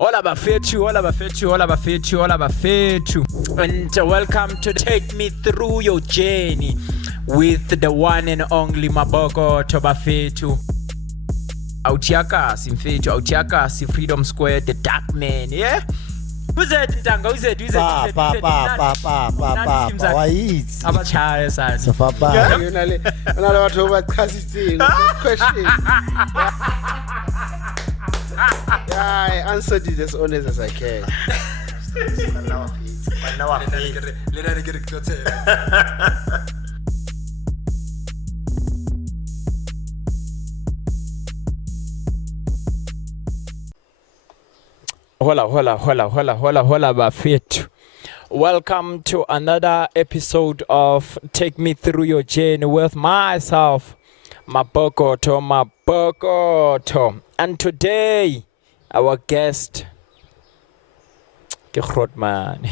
Hola bafethu, and welcome to Take Me Through Your Journey with the one and only Maboko Tobafethu. Autiaka Simfethu, Freedom Square, the Dark Man, yeah? Who's it, Ntanga? Who's it? Abachaya san. I answered it as honest as I can. Hola bafethu. Welcome to another episode of Take Me Through Your Journey with myself, Mabokoto. And today, our guest, ke Grootman.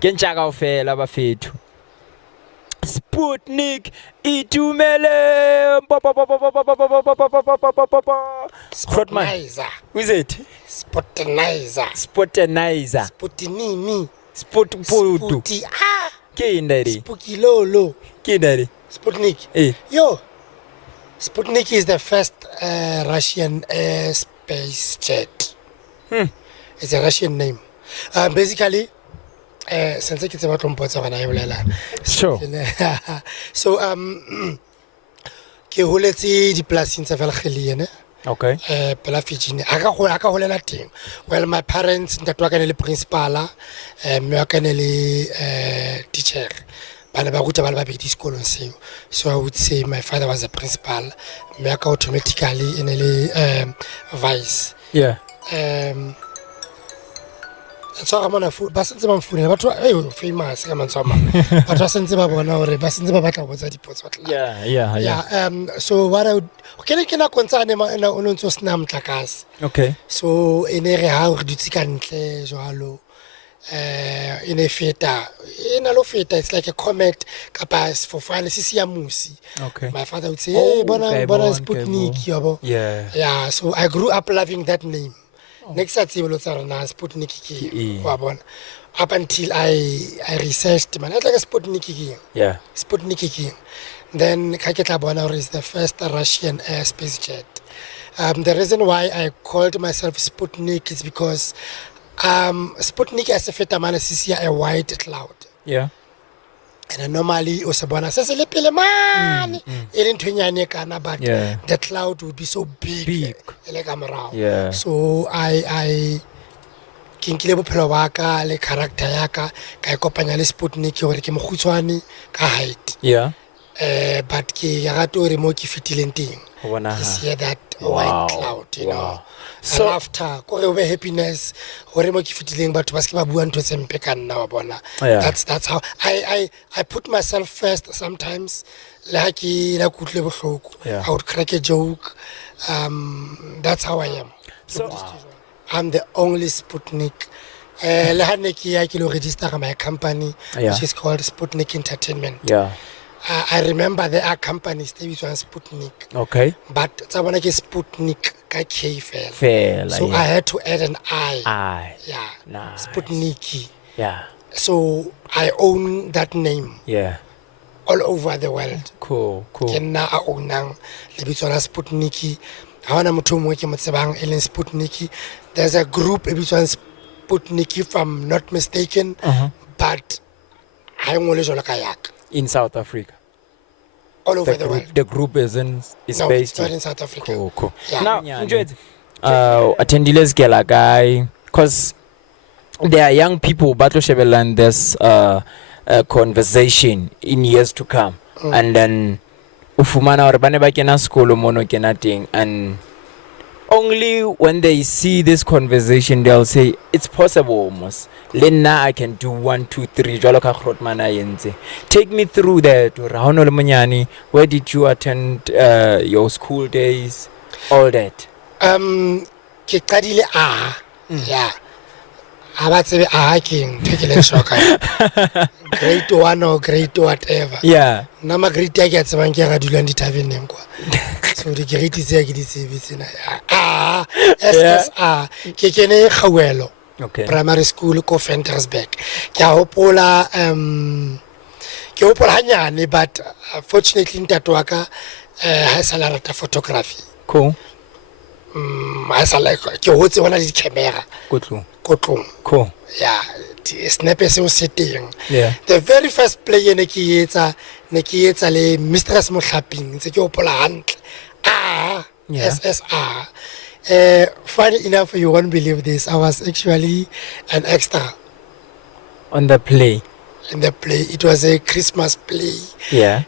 Ke ntjaka ofela bafethu. Sputnik Itumele. Grootman. Who is it? Sputinizer. Sputinini. Sputputu. Ke indari? Spukilolo. Ke indari? Sputnik. Yo. Sputnik is the first Russian space jet. It's a Russian name. Basically, since it's about Sure. So, ke holetse dipolasing tsa Velgelene. Okay. Pela Fijini. Aka holela teng. Well, my parents ntate wa ka ne le principal, mme wa ka ne le teacher. Bana ba ruta bana ba bedi sekolong seo. So I would say my father was a principal, mme wa ka automatically ene le vice. Yeah. So I'm on a food, but since I'm food, but famous, I'm on summer. But I since I'm on our since I'm battle was at the post. Yeah. So what I would can I concern him on to snam takas. Okay. So in a how do you can't joalo in a feta. In a low feta, it's like a comet capas for fantasy siamusi. Okay. My father would say, hey, bona Sputnik, yobo. Yeah. So I grew up loving that name. Next at Sputnik up until I researched man, like a Sputnik. Yeah. Sputnik. Then Kaketa Bonner is the first Russian space jet. The reason why I called myself Sputnik is because Sputnik as a fetaman is a white cloud. Yeah. And normally Osabana says a little man but the cloud would be so big. Like I'm around. Yeah. So I kinkile bophelo ba ka le character ya ka ka ikopanya le Sputnik hore ke mogutshwane ka height. Yeah. But ke ya gato re mo ke fitileng teng. You see that white cloud, you know. So laughter, kore be happiness, hore mo ke fitileng batho ba se ba bua ntho tse mpe ka nna wa bona. That's how I put myself first sometimes. Like I would crack a joke. That's how I am. So I'm the only Sputnik. I can register my company, which is called Sputnik Entertainment. Yeah. I remember there are companies that use Sputnik. Okay. But someone like Sputnik K fail. So I had to add an I. Yeah. Nice. Sputniki. Yeah. So I own that name. Yeah. All over the world. Cool. Kena a ownang lebitso la Sputniki. Ha hona motho mo ke mo tsebang e leng Sputniki. There's a group e bitswang Sputniki if I'm not mistaken. But I ngole jwalo ka yaka. In South Africa. All over the world. The group is based not in South Africa. Cool. Yeah. Now, attendees gela guy, because there are young people battle shebelan this conversation in years to come, and then ufumana or bane ba kena skolo mono kena ting, and only when they see this conversation they'll say it's possible almost. Lena, I can do 1, 2, 3. Jwalo ka Grootman yenze. Take me through that. Where did you attend your school days? All that. Ke qadile yeah. Abatsebe king take a shock. Grade 1 or grade 2 whatever. Yeah. Nama grade ya ke tsebang ke ga dula di tavern neng kwa. So the grade is there, SSR, ke kene Khawelo. Okay. Primary school ko Ventersburg. Ke a hopola hanyane, but fortunately ntate wa ka ha sa la rata photography. Cool. Ha sa la ke hotse bona di camera ko tlong. Cool. Yeah, snap se o seteng. Yeah. The very first play ne ke etsa le Mistress Mohlaping ntse ke hopola hantle. Yeah. SSR. Funny enough, you won't believe this. I was actually an extra On the play. in the play. It was a Christmas play. Yeah.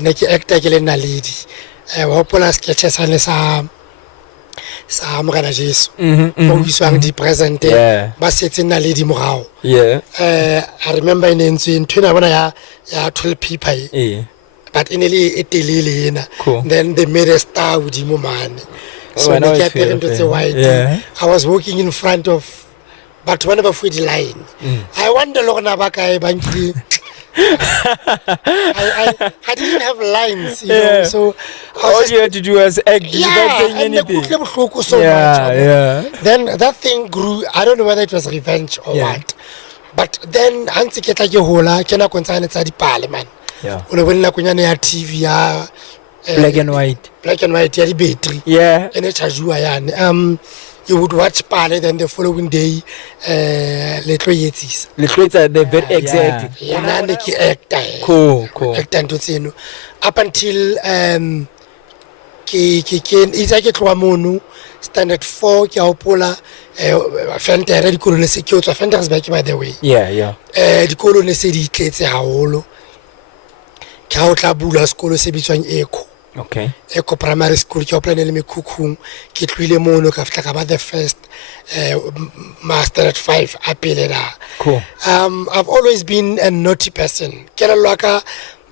Ne ke actor ke le Naledi. Wa hopola sketches ane sa Morena Jesu. Mo buiswang di present Yeah. ba setse Naledi morao. Yeah. I remember in ntwena bona ya 12 people. Yeah. But in e telele ena. Cool. Then they made a star with him man. So I know ne ke it's fair, apere ntho tse white. Yeah. I was walking in front of but when I the line. I wonder lo na ba kae ba nkile. I didn't have lines, you know. Yeah. So I All was you had to do was act without yeah, saying and anything. so much. Yeah. Then that thing grew. I don't know whether it was revenge or Yeah. what. But then antse ke tla ke hola ke na kontsane tsa dipale man. Yeah. O le bona kunyane ya TV ya Black and white. black and white ya di battery. Yeah. And it chargewa yani. You would watch Pale, then the following day, Letlo Yetis. The traits are the very exact. Nane ki actor. Cool. Actor nto tseno. Up until it's like tloa mono standard 4 ke a hopola Fentere dikolo ne se ke tswa Ventersburg by the way. Yeah. Dikolo ne se di tletse haholo. Ke ha o tla bula sekolo se bitswang Echo. Okay. Echo primary school ke opla ne le Mekhukhung ke tlwile mono ka fitla ka ba the first master at 5 apele da. Cool. I've always been a naughty person. Kelello ya ka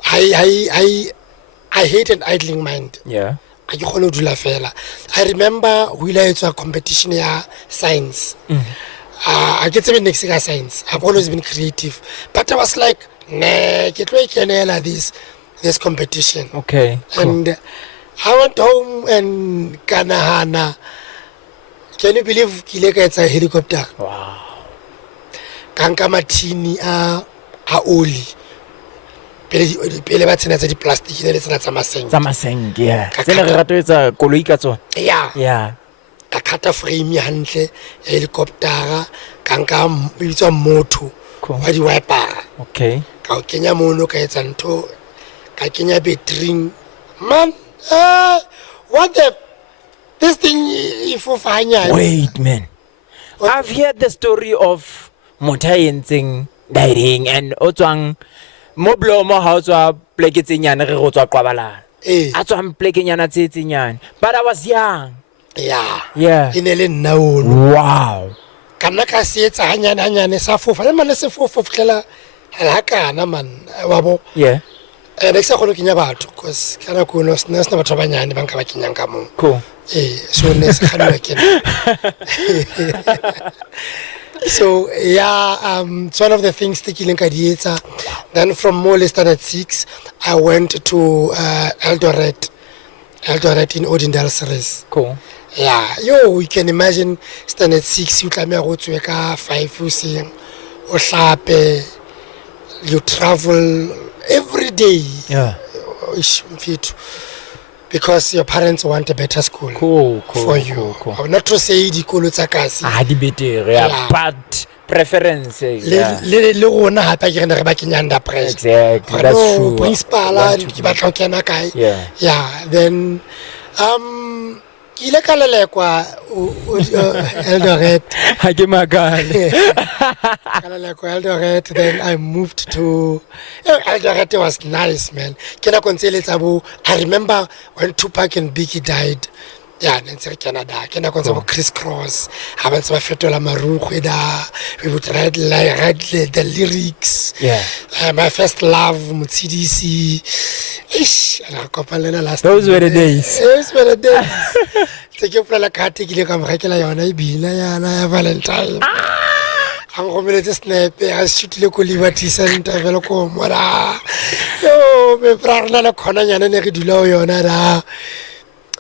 I hate an idling mind. Yeah. I kgone ho dula fela. I remember ho ile etswa competition ya science. I get seven next ka science. I've always been creative, but I was like, nah, ke tlo ikenela this competition. Okay. Cool. And I went home and kanahana. Can you believe ke ile ka etsa helicopter? Wow. Kanka mathini a oli. Pele ba tsena tsa di plastic le tsena tsa masenke. Tsa masenke, yeah. Tsena re rata etsa koloi ka tsona. Yeah. Ka khata frame ya hantle ya helicopter kanka bitswa motho wa di wiper. Okay. Ka o kenya mono ka etsa ntho ka kenya battery man what the this thing ifofanya. Wait, man. I've heard the story of Motayentsing dying and otswang mo blomo ha otswa pleke tse nyane re go tswa Qabalana. A tswang pleke nyana tse nyane. But I was young. Yeah. Inele nna ono. Wow. Kana ka se etsa hanyane sa fofa le mane se fofa fitlela la kana man wa bo. Yeah. Ne sa khone kenya batho cause kana ko no sna batho ba banyane ba nka ba kenyang ka mo. Cool. So ne se khanwa kena. So it's one of the things taking Kadieta. Then from Mole started at 6, I went to Eldoret in Odindal series. Cool. Yeah, you can imagine standard 6, you come out to 5 you see or shape, you travel every day. Yeah. Because your parents want a better school. Cool. For you. Not to say the cool tsakasi. Di better. Yeah. But preference. Yeah. Le rona ha pa ke re ba kenyanda pressure. Exactly. That's true. Principal ke ba tla kena kae. Yeah. Then ke ile ka lelekwa Eldoret. Ha ke magale. Eldoret. Then I moved to Eldoret. Was nice, man. I remember when Tupac and Biggie died. Yeah, in Canada. Criss Cross. We would read the lyrics. Yeah. My first love, CDC. Those were the days. Those were the days. Take your plan like Valentine. I'm going to snap. I shoot the Liberty Center. Yo, me prarna la kona yana ne ridula yona da.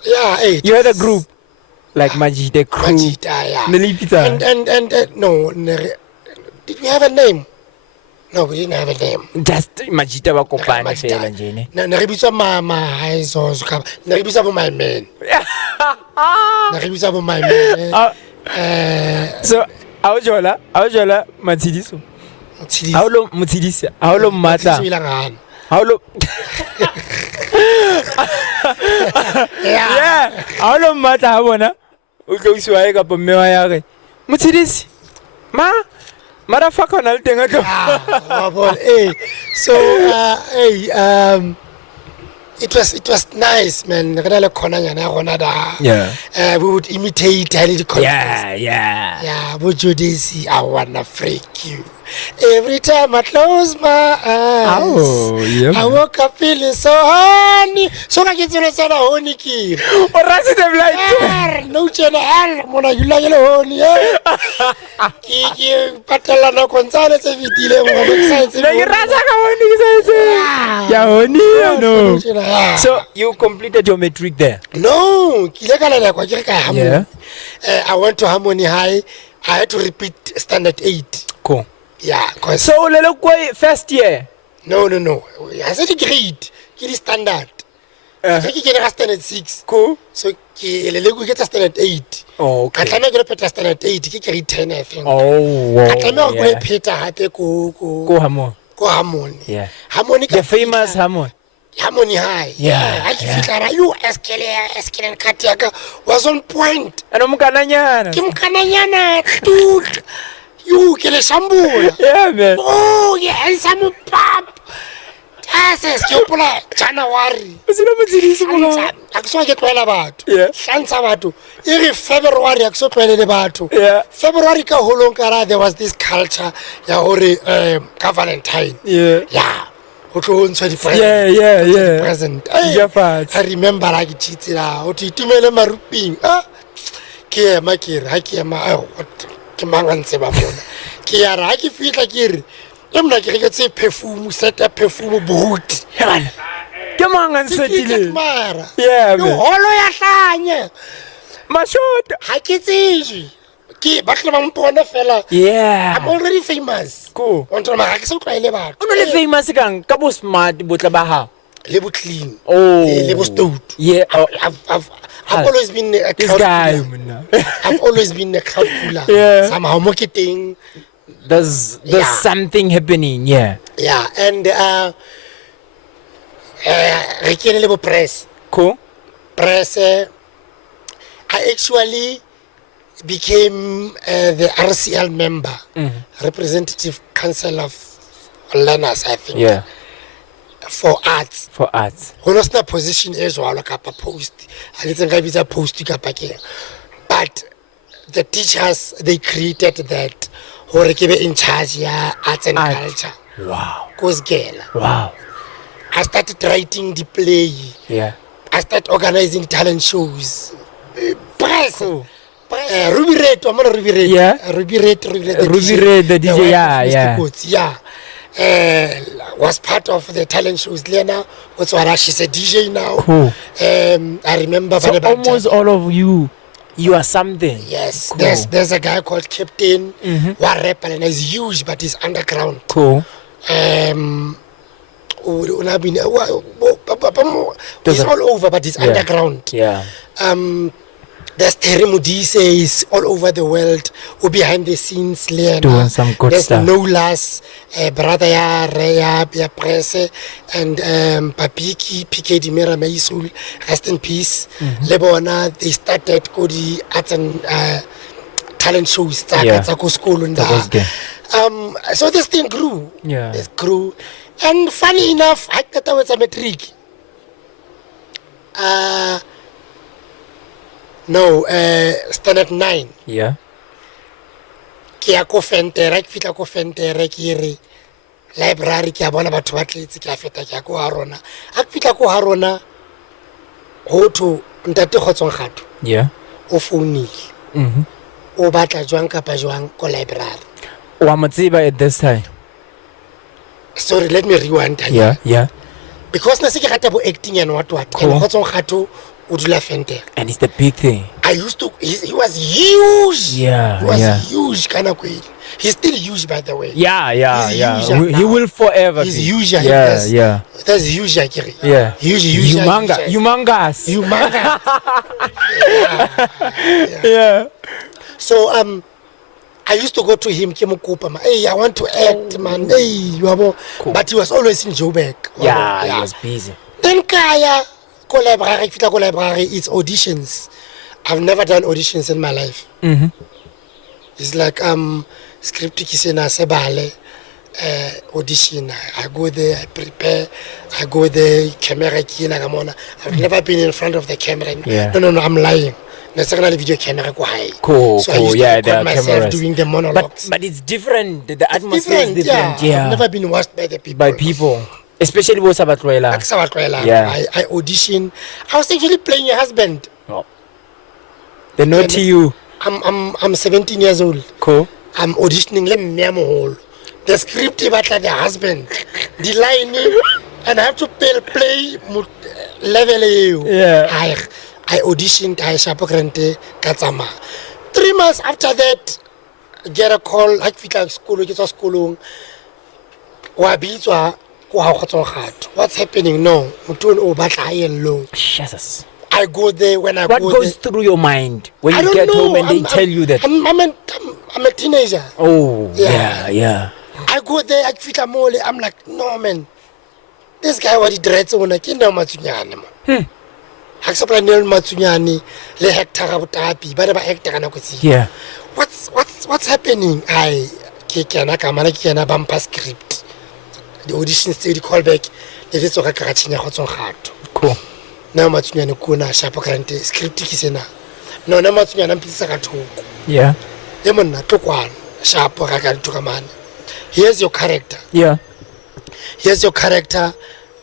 Yeah, hey, You had a group like Majita crew. Majita, yeah. Nilipita. And no, did we have a name? No, we didn't have a name. Just Majita wa kopane Majita. fela njene. Ne re bitsa mama haizo zukaba. Ne re bitsa bo my man. Ne re bitsa bo my man. So awujola Matsidiso. Motshidisi. Awulo Motsidisi. Awulo Mata. Motshidisi o ile ngane. Awulo Yeah. Awulo Mata ha bona. O tloisiwa e ka pommewa ya re. Motsidisi. Motherfucker na le teng a tlo. Hey, so it was nice, man. Re na le khonanyana ya rona da. Yeah. We would imitate highly the conference. Yeah. But Jodeci, I wanna freak you. Every time I close my eyes, I woke up feeling so horny. So I get to the sound of horny kid. O rasi dem like. No channel, mona you like horny. Kiki patala na Gonzales evitile mo excited. Na irasa ka honi ke ya honi no. So you completed your matric there? No, kile ka lela kwa ke ka Harmony. I went to Harmony High. I had to repeat standard 8. Cool. Yeah, cause So lelo kwa first year. no. I said grade. Ke standard. Ke ke standard 6. Cool. So ke lele go get standard 8. Oh, Ka okay. tlama go peta standard 8 ke grade 10 I think. Oh, wow. Ka tlama go Yeah. peta hape Go Hamo. ko Harmony. Yeah. Harmony The famous Hamo. Harmony High. Yeah, I feel like you escalate Katiaka was on point. Ano mkananyana? Ke mkananyana dude. You ke le shambula. Yeah, man. Oh, yeah, handsome pap. Yes, ke hopola January. Sino Motsidisi mo? Akso ke tlwaela batho. Yeah. Hlantsha batho. Ere February akso tlwaelele batho. Yeah. February ka holong kara there was this culture ya hore ka Valentine. Yeah. Yeah. Ho tlo ntshwa di present. Yeah. Present. Jafat. I remember la ke tshitse la ho itumele maruping. Ke ema ke re ha ke ema ke mangantse ba bona. Ke ya ra ke fitla ke re emna ke re tse perfume set up perfume brut. Ke manga nsetile. Mara. Yeah, Yo man. holo ya hlanya. Mashota. Ha ke tsejwe. Ke ba tla ba mpona fela. Yeah. I'm already famous. Cool. On tla ma ga ke se tlwaele batho. O no le famous kang ka bo smart botla ba ha. Le bo clean. Oh. Le bo stout. Yeah. I've always been a This crowd guy, puller. man. I've always been a crowd puller. Yeah. Somehow marketing. There's Yeah. something happening. Yeah. Yeah, and re kene le bo press. Cool. Press. I actually became the RCL member, representative council of learners, I think. Yeah. For arts. For arts. Ho no sna position e jwalo kapa post. A le tsenga bitsa post kapa ke. But the teachers they created that hore ke be in charge ya arts and Art. culture. Wow. Kozgela. Wow. I started writing the play. Yeah. I started organizing talent shows. Press. Cool. Ruby Red, I'm not Ruby Red. Yeah. Ruby Red, Ruby Red, the DJ, wife yeah, of Mr. yeah. Coates, yeah. Was part of the talent shows. Lena, what's what she's a DJ now. Cool. I remember. So Bane almost all of you are something. yes. Cool. There's a guy called Captain. What rapper and he's huge, but he's underground. Cool. He's all over, but he's underground. Yeah. There's Terry Modise is all over the world, who behind the scenes, Lena. Doing some good There's stuff. Nolas, brother ya Presse, and Papiki, PK Dimera Maisul, rest in peace. Lebona, they started Kodi arts and talent shows, Tsako school and so this thing grew. Yeah. It grew. And funny enough, I thought I was a matric. No, standard 9. Yeah. Ke ya ko Fentere, ke fitla ko Fentere ke re library ke a bona batho ba tletse ke a feta ke ya ko Harona. A ke fitla ko Harona ho to ntate Kgotsong Kgatho. Yeah. O founile. O batla jwang kapa jwang ko library. Wa motsiba at this time. Sorry, let me rewind. Yeah. Because na se ke rata bo acting and what. Cool. And Kgotsong Kgatho Udula Fenter. And it's the big thing. I used to, he was huge. Yeah, He was yeah. huge, kind of way. He's still huge, by the way. Yeah, He's yeah. huge He now. will forever He's be. huge. Yeah, yeah. That's huge, Akiri. Yeah. Huge. Humongous. Humongous. Yeah. So, I used to go to him, Kimukupa, hey, I want to act, man. Hey, you are Cool. But he was always in Joburg. Yeah, he was busy. Then Kaya, library, it's auditions. I've never done auditions in my life. Mm-hmm. It's like script kisena sebale audition. I go there, I prepare, I go there, camera kina gamona. I've never been in front of the camera. Yeah. No, I'm lying. The second video camera go high. Cool, So I used to yeah, record there are myself cameras. doing the monologues. But it's different. The atmosphere is different. Yeah. I've never been watched by the people. By people. Especially with Sabatwela. Yeah. I auditioned. I was actually playing your husband. Oh. The naughty you. I'm 17 years old. Cool. I'm auditioning hall. The script about the husband, the line, and I have to play level. Yeah. I auditioned. I Shapogrante Katsama. 3 months after that, get a call. Like school, get to school. What's happening? No, Jesus. I go there when I What go goes there. through your mind when I you don't get know. home and they tell you that? I'm a teenager. Oh, yeah. I go there, I fit a mole. I'm like, no, man. This guy, what he dreads on a kingdom Matsunyani. Haxaplanel Matsunyani, Le Hector Abutapi, but about Hector and Yeah. What's happening? I Kikanaka Manakiana Bampa script. The audition still call back. The rest of a Karachina Hotson Heart. Cool. Now Matsunyana Kuna, Shapakrante, script Kisena. No, no Matsunyana Pisakato. Yeah. Demona took one, Shapakan. Here's your character. Yeah. Here's your character.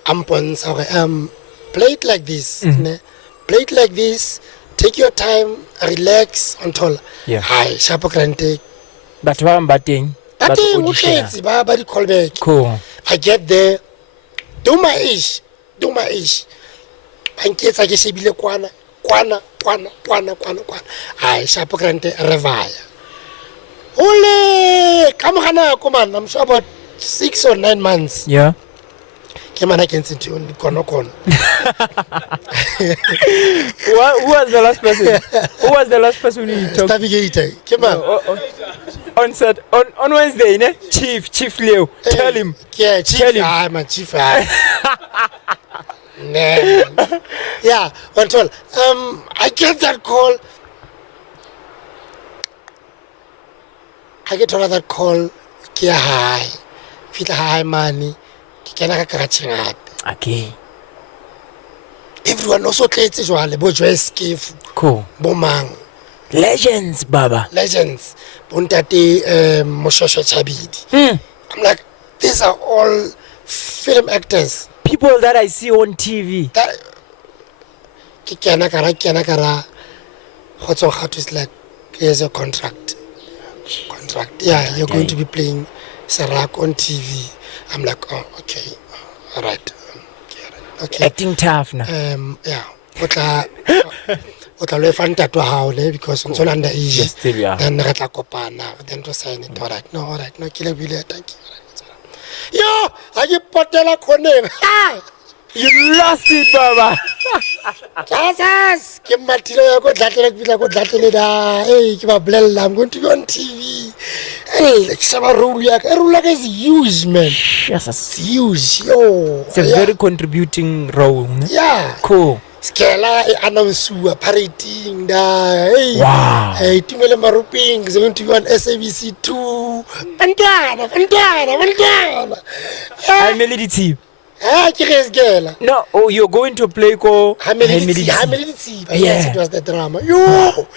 Play it like this. Ne? Play it like this. Take your time. Relax until. Yeah. Hi, Shapakrante. But what I'm batting. But body call back. Cool. I get there. Do my ish. And kids, I just say, Kwana. Hi, Shapakrante Revaya. Ole, come on, I'm sure about 6 or 9 months. Yeah. Come on, I can send you on Konokon. Who was the last person? Who was the last person you talked to? Navigator. Come on. On Wednesday, ne? Chief Leo. Tell him. Yeah, Chief. Tell him. I'm a Chief. Yeah, until I get that call. I get another call. Kia hi. Feel hi money. Kikena kakachingate. Okay. Everyone also creates jwale bo Joyce Cool. Bomang. Legends, Baba. Legends. Bontate Moshosho Chabidi. I'm like, these are all film actors. People that I see on TV. That Kikena kara. Hotso Hatu is like, here's your contract. Yeah, you're going to be playing Sarak on TV. I'm like, oh, okay, all right. Okay. Acting tough now. Yeah. What I find that because I'm so underage. Yes, still, yeah. Then I then to sign it. All right, no, kill a billion. Thank you. Yo, I get Patella Kone. You lost it, Baba. Jesus! Hey, I'm going to be on TV. Hey, Rulak is huge, man. Yes. It's huge. Yo. It's a very contributing role. Ne? Yeah. Cool. Skela announce parading da. Hey. Wow. Hey, Tumele Maruping is going to be on SABC 2. Vandana. I made it team. No, you're going to play ko Yes, it was the drama. Yo.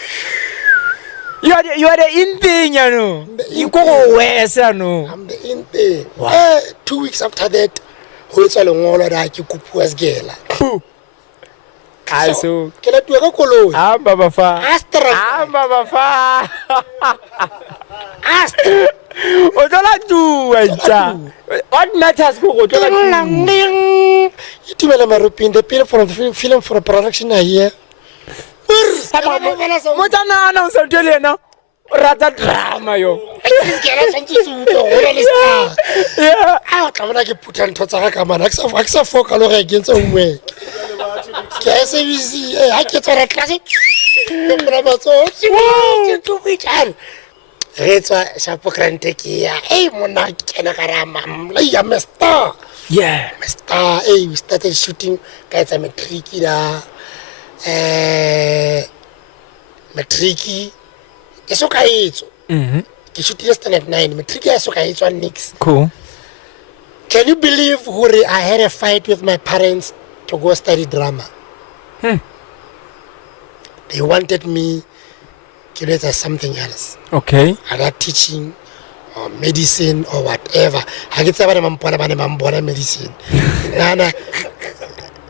You are the in thing, you know. You go where, no. I'm the in thing. Wow. 2 weeks after that, who is along all of that you could was gala. Also, can I do a colo? Baba Fa. Astra. Baba Fa. Astra. What matters? Go to You tell me, the people from the film for production are here. Motsana o sa tele ena. O rata drama yo. Yeah. I tla bona ke phutha ntho tsa ga ka mana ke sa foka lo re ke ntse homework ke SABC ha ke tsara class ke bona batso ke tlokitan re tswa shapo grante ke ya mona ke na ka rama la ya master Yeah. master we started shooting ka etsa matric da matric e so ka etso ke shootile standard 9 matric ya so ka etswa nix. Cool. Can you believe Huri, I had a fight with my parents to go study drama? They wanted me to do something else, Okay. either teaching or medicine or whatever. I get somebody mambola medicine. Nana,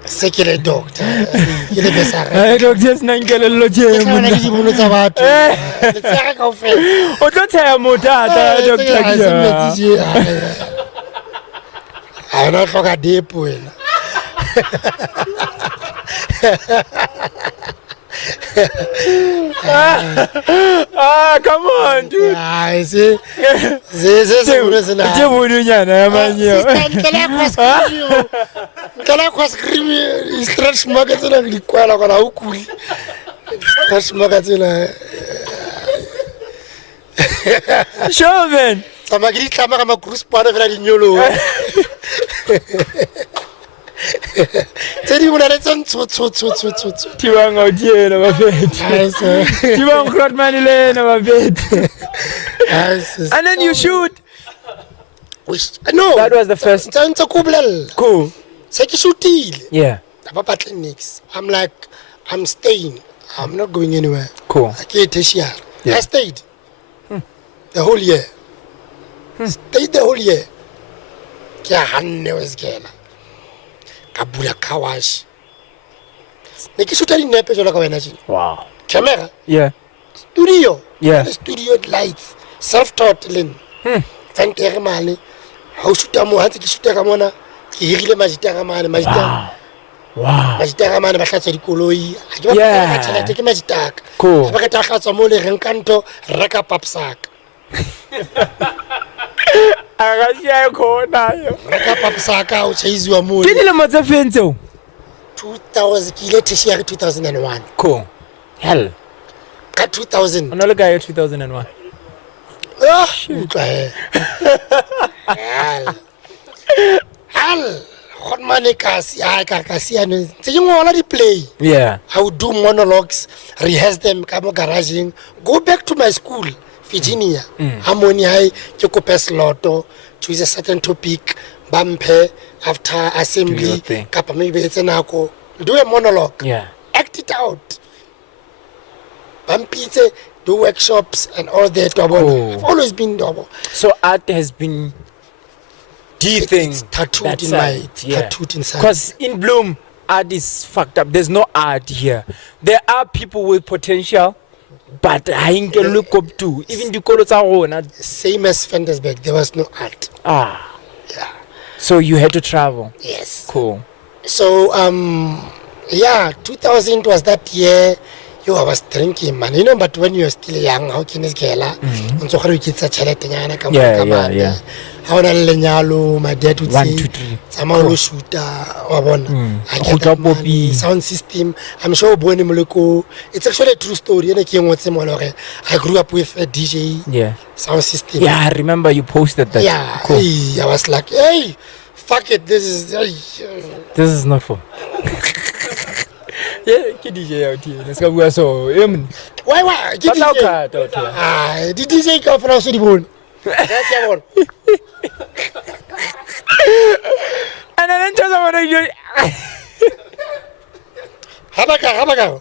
secular doctor. Hey, doctors nangelelo jemu. O tlo tsaya motata doctor. I don't look at deep wena. Come on, dude. I see. This is stretch magazine and the quala on how cool. Stretch magazine. Sure, man. Samagri Kamama cruise part of Radiolo. Tell you what I said. Tiwang Oje of a bed. Tiwang Crotman Lane of a bed. And then you shoot. No, That was the first. Cool. Yeah. I'm like, I'm staying. I'm not going anywhere. Cool. I can't take here. Yeah. I stayed the whole year. Stayed the whole year. Kya hanne was gela. Kabula kawash. Nikishuta ni nepe jola kwa energy. Wow. Camera. Yeah. Studio. Yeah. Studio lights. Self-taught lin. Fantere mali. How shuta mo hansi kishuta kamona. Kihirile majita kamane majita. Wow. Majita kamane bakhatsa dikoloi. Yeah. Tšhelete ke majita. Cool. Ba ka tlatsa mo le renkanto reka papsak. Reka papsaka o chaiziwa mo. Ke dilemo tse feng tseo? 2000 ke ile tertiary 2001. Cool. Hell. Ka 2000. Ona le kae 2001? Utlwa he. Hal. Hot money kasi ano. Tse ke ngola di play. Yeah. I would do monologues, rehearse them ka mo garaging, go back to my school. Virginia, harmony high, Choco Slotto, choose a certain topic, bumper after assembly, kapa maybe it's an alcohol. Do a monologue, Yeah. act it out. Bumpy, do workshops and all that. Oh. I've always been double. So art has been the thing. It's tattooed that in side. tattooed inside. Because in Bloom, art is fucked up. There's no art here. There are people with potential, but I ain't gonna look up to. Even the colors are on. Same as Fendersburg, there was no art. Ah. Yeah. So you had to travel. Yes. Cool. So, 2000 was that year. I was drinking, man. You know, but when you're still young, how can you get la? So how you get such a Yeah. How lenyalo, my dad would 1, say, 2, 3. someone shooter, I get that money, sound system. I'm sure Boni Moloko. It's actually a true story. I grew up with a DJ Yeah. sound system. Yeah, I remember you posted that. Yeah. Cool. I was like, hey, fuck it. This is. This is not for. Yeah, ke DJ out here. Let's go so. Why? But now cut out here. The DJ come from the bone. That's your one. And then just want to Habaka.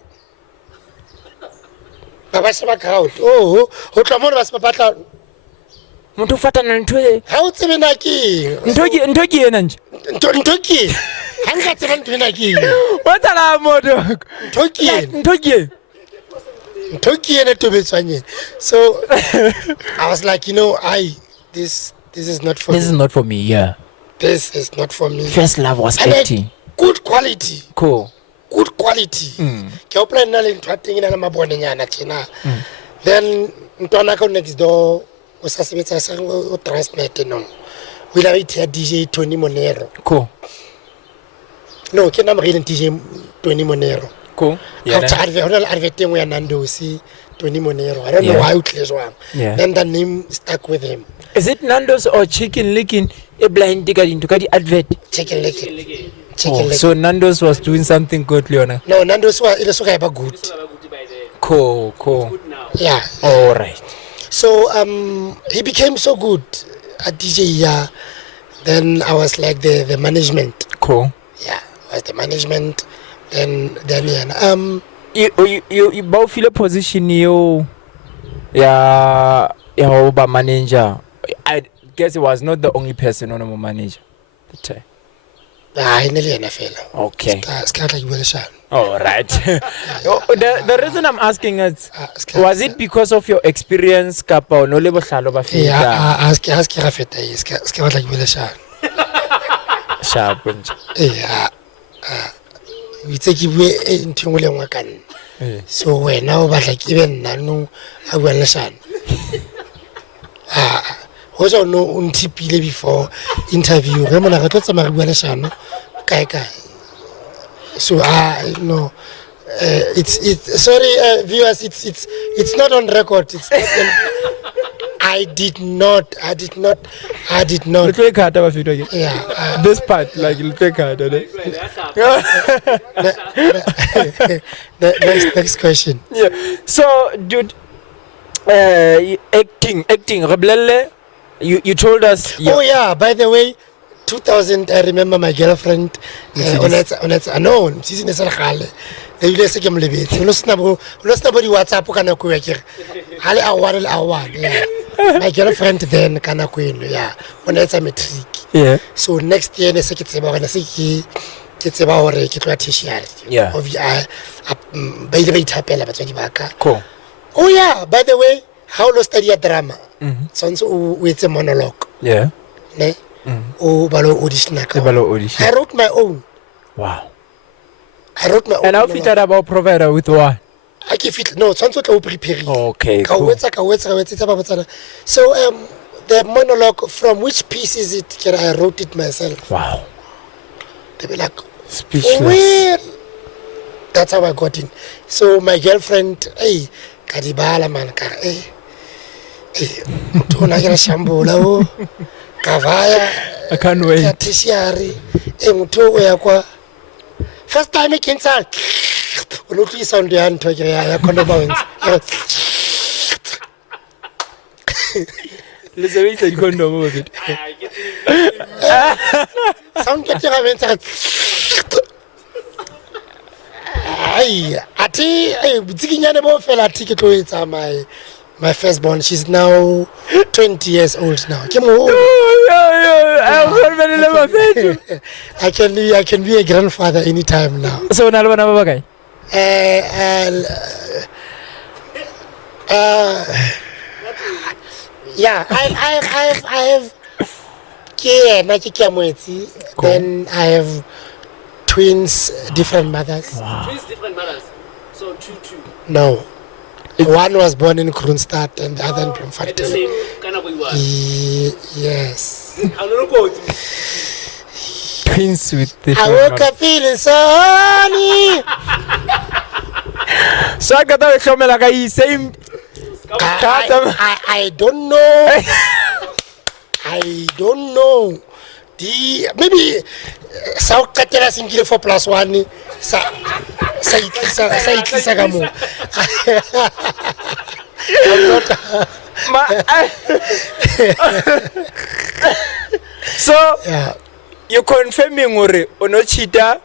Baba se ba crowd. Oh, ho tla mo ba se batla. Motho fatana ntho e. Ha o tsebe na ke. Ntho ke ena nje. Ntho ke. Hanga tsebe ntho ena ke. Wa tsala moto. Ntho ke ena tobetswanye. So I was like, this is not for me. This is not for me, yeah. This is not for me. First love was And acting. good quality. Cool. good quality ke o plan na le ntwa teng ina na mabonenyana tjena then ntwana ka next door o sa sebetsa sa o transnet no o ila ithea DJ Tony Monero Cool. no ke na mo DJ Tony Monero Cool. yeah advertising ya Nando's Tony Monero I don't know why utlezwe one then the name stuck with him. Is it Nando's or Chicken Licking e blind ka dinto ka di advert? Chicken licking. So Nando's was doing something good, Leona. No, Nando's was it so good. Cool. Yeah. All right. So he became so good at DJ. Then I was like the management. Cool. Yeah, I was the management. Then you both feel a position you Oba manager. I guess it was not the only person on a manager. Okay. All right. The reason I'm asking is, was it because of your experience, Kapa, no lebo hlalo ba feta? Yeah, ask Rafeta is like Willishan. Sharp. Yeah. We take it into William. So when now, but like even Nanu, I will listen. Also, no untipile before interview. Remember, I got some Willishan. So no, it's sorry viewers, it's not on record. It's not I did not. Yeah. This part, like, it'll take her. Next question. Yeah. So, dude, acting, Rebelele, you told us. Yeah. Oh yeah. By the way, 2000. I remember my girlfriend. No, she's in the they will say, "I'm leaving." WhatsApp kana ku ya kere. Hale hour. Yeah. My girlfriend then kana queen. Yeah. When it's a matric. Yeah. So next year ne se ke tseba hore ke tseba hore ke tloa tertiary. Yeah. Ba ile ba ithapela batswadi ba ka. Cool. Oh yeah, by the way, how lo study drama? So it's a monologue. Yeah. Ne? Oh, balo audition ka. I wrote my own. Wow. I wrote my own. And how fit about provider with what? I can fit. No, so to prepare. Okay. Cool. So the monologue, from which piece is it? I wrote it myself. Wow. They be like, speechless. Well, that's how I got in. So my girlfriend, hey, kadibala man ka, hey, tona kira shambula kavaya. I can't wait. Tertiary, muto ya kwa. First time I can say, "Unuki sound ya nto ya kondo bounce." Let's say it's a condom of it. Sound get ya venture. Ay, ati zikinyane bo fela ticket to it my firstborn. She's now 20 years old now. I can be a grandfather anytime now. So now what about yeah, I have then I have twins, different mothers. Wow. Twins, different mothers. So two. No. One was born in Kronstadt and the other in Bloemfontein. The same kind of way. Yes. Twins with the. I woke up feeling so horny. So I got to show me like I same. I don't know. I don't know. Maybe South Katera singile 4+1 sa itlisa ka mo. So yeah. You confirming hore o no cheater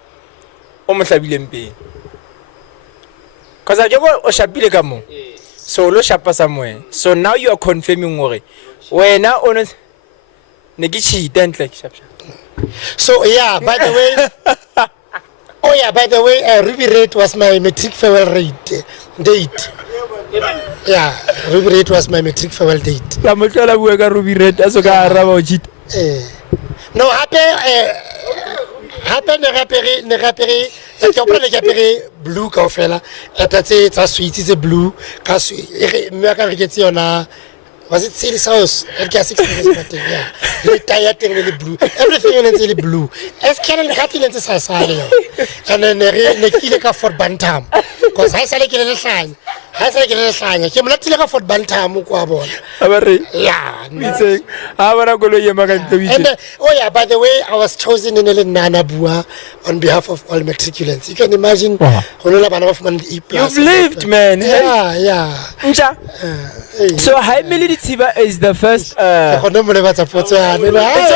o mo hlabileng peng? Cause I go o shapile ka mo. So lo shapa somewhere. So now you are confirming hore wena o no ne ke cheater ntle ke shapa. So yeah, by the way, Ruby Rate was my matric farewell date. Yeah, Ruby Rate was my matric farewell date. La motlela bua ka Ruby Rate aso ka araba o cheat. No, happy ne rapere ke opela ke apere blue kaofela eta tsa sweet tse blue ka mme ka re ke tse yona was it silly sauce and ke 16 years back yeah le tie thing le blue everything is blue es kana le khati le tse sa sale yo and then ne kile ka Fort Bantam because ha sale ke le hlanya ke molatile ka Fort Bantam kwa bona abare yeah itse ha bana go lo yema ka ntlo and oh yeah, by the way, I was chosen in Nana Bua on behalf of all matriculants. You can imagine. You've lived, man. Yeah. So High Melody Tsiba is the first. It's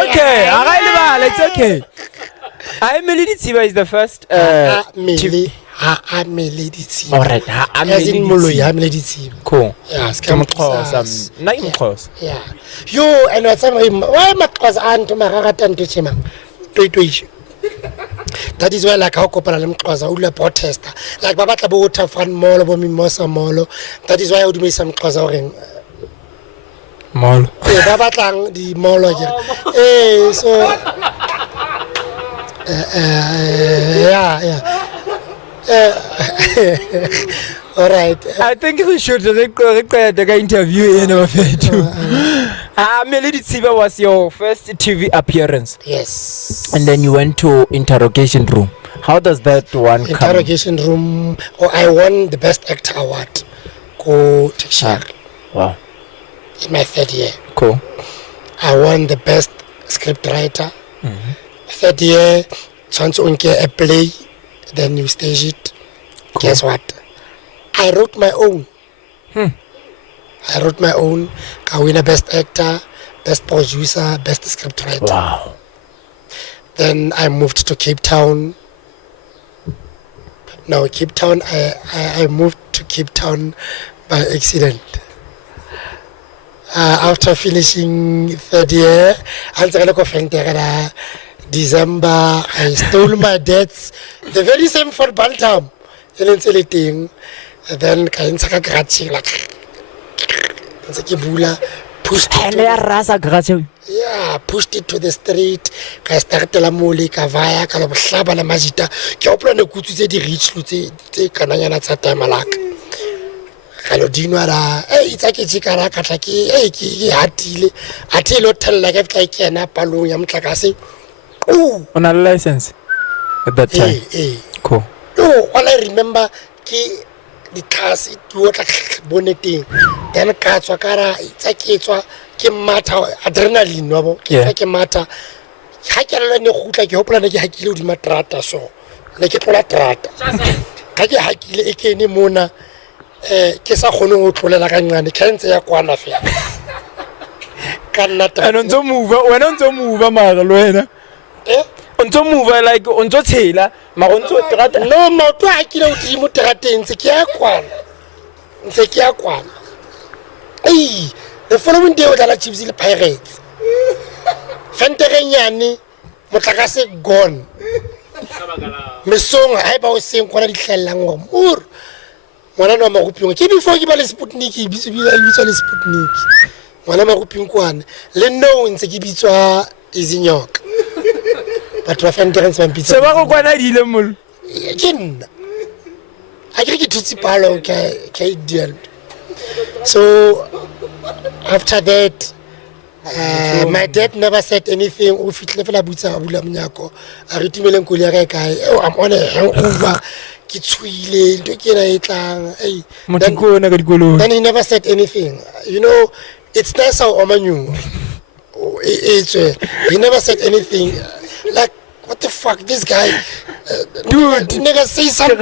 okay. High Melody Tsiba is the first. Melody Tsiba. All right. Melody Tsiba. Cool. Yeah. Yeah. Yo, and what's why because Aunt Maragatan to Chima. That is why like how Copala was a Ula protester. Like Babata Bota Fan Molo, Mimosa Molo. That is why I would make some causaring. Molo. Babatang the Molo. Hey, so. All right. I think we should require the interview in our too. Melody Tsiba was your first TV appearance. Yes. And then you went to interrogation room. How does that one come? Interrogation room. Oh, I won the best actor award. Go Tekshak. Wow. In my third year. Cool. I won the best script writer. Third year, chance unke a play. Then you stage it. Cool. Guess what? I wrote my own. I wrote my own. I win a best actor, best producer, best script writer. Wow. Then I moved to Cape Town. Now Cape Town, I moved to Cape Town by accident. After finishing third year, December, I stole my debts. The very same for Bantam. And then I pushed it to the street. I started la mole ka vaya ka lo hlaba la majita ke opla ne kutsu tse di rich tse kananyana tsa time laka ka lo dinwa ra itsa ke tshikara ka tla ke ke hatile athe lo thella ke tla kena palong ya motlakase on a license at that time. Cool. No, all I remember ke the cars it water bonneting then ka tswa kara itsa ke tswa ke matha adrenaline wa bo ke matha ha ke le ne gutla ke hopola ne ke hakile di matrata so ne ke tlola trata ka ke hakile e ke ne mona ke sa khone go tlolela ka ngane ke ntse ya kwana fela ka nna ta and onzo move mara lo wena onzo move like onzo tshela ma onzo trata no ma to hakile o di mo trateng tse ke ya kwana the following day o dala Chiefs le Pirates Fenterenyane motlakase gone mesong ha ba o seng kona di hlellang go mur ngwana no maguping ke before ke ba le Sputnik e bitso le Sputnik ngwana maguping kwana le no ntse ke bitswa izinyoka batho ba Fenterens ba mpitsa se ba go kwana di le mol ke nna a ke thutsi palo ke ideal. So after that, my dad never said anything. I'm on a hangover. Then he never said anything. You know, it's nice how Omanyu. He never said anything. Like, what the fuck, this guy? Dude, nigga, say something.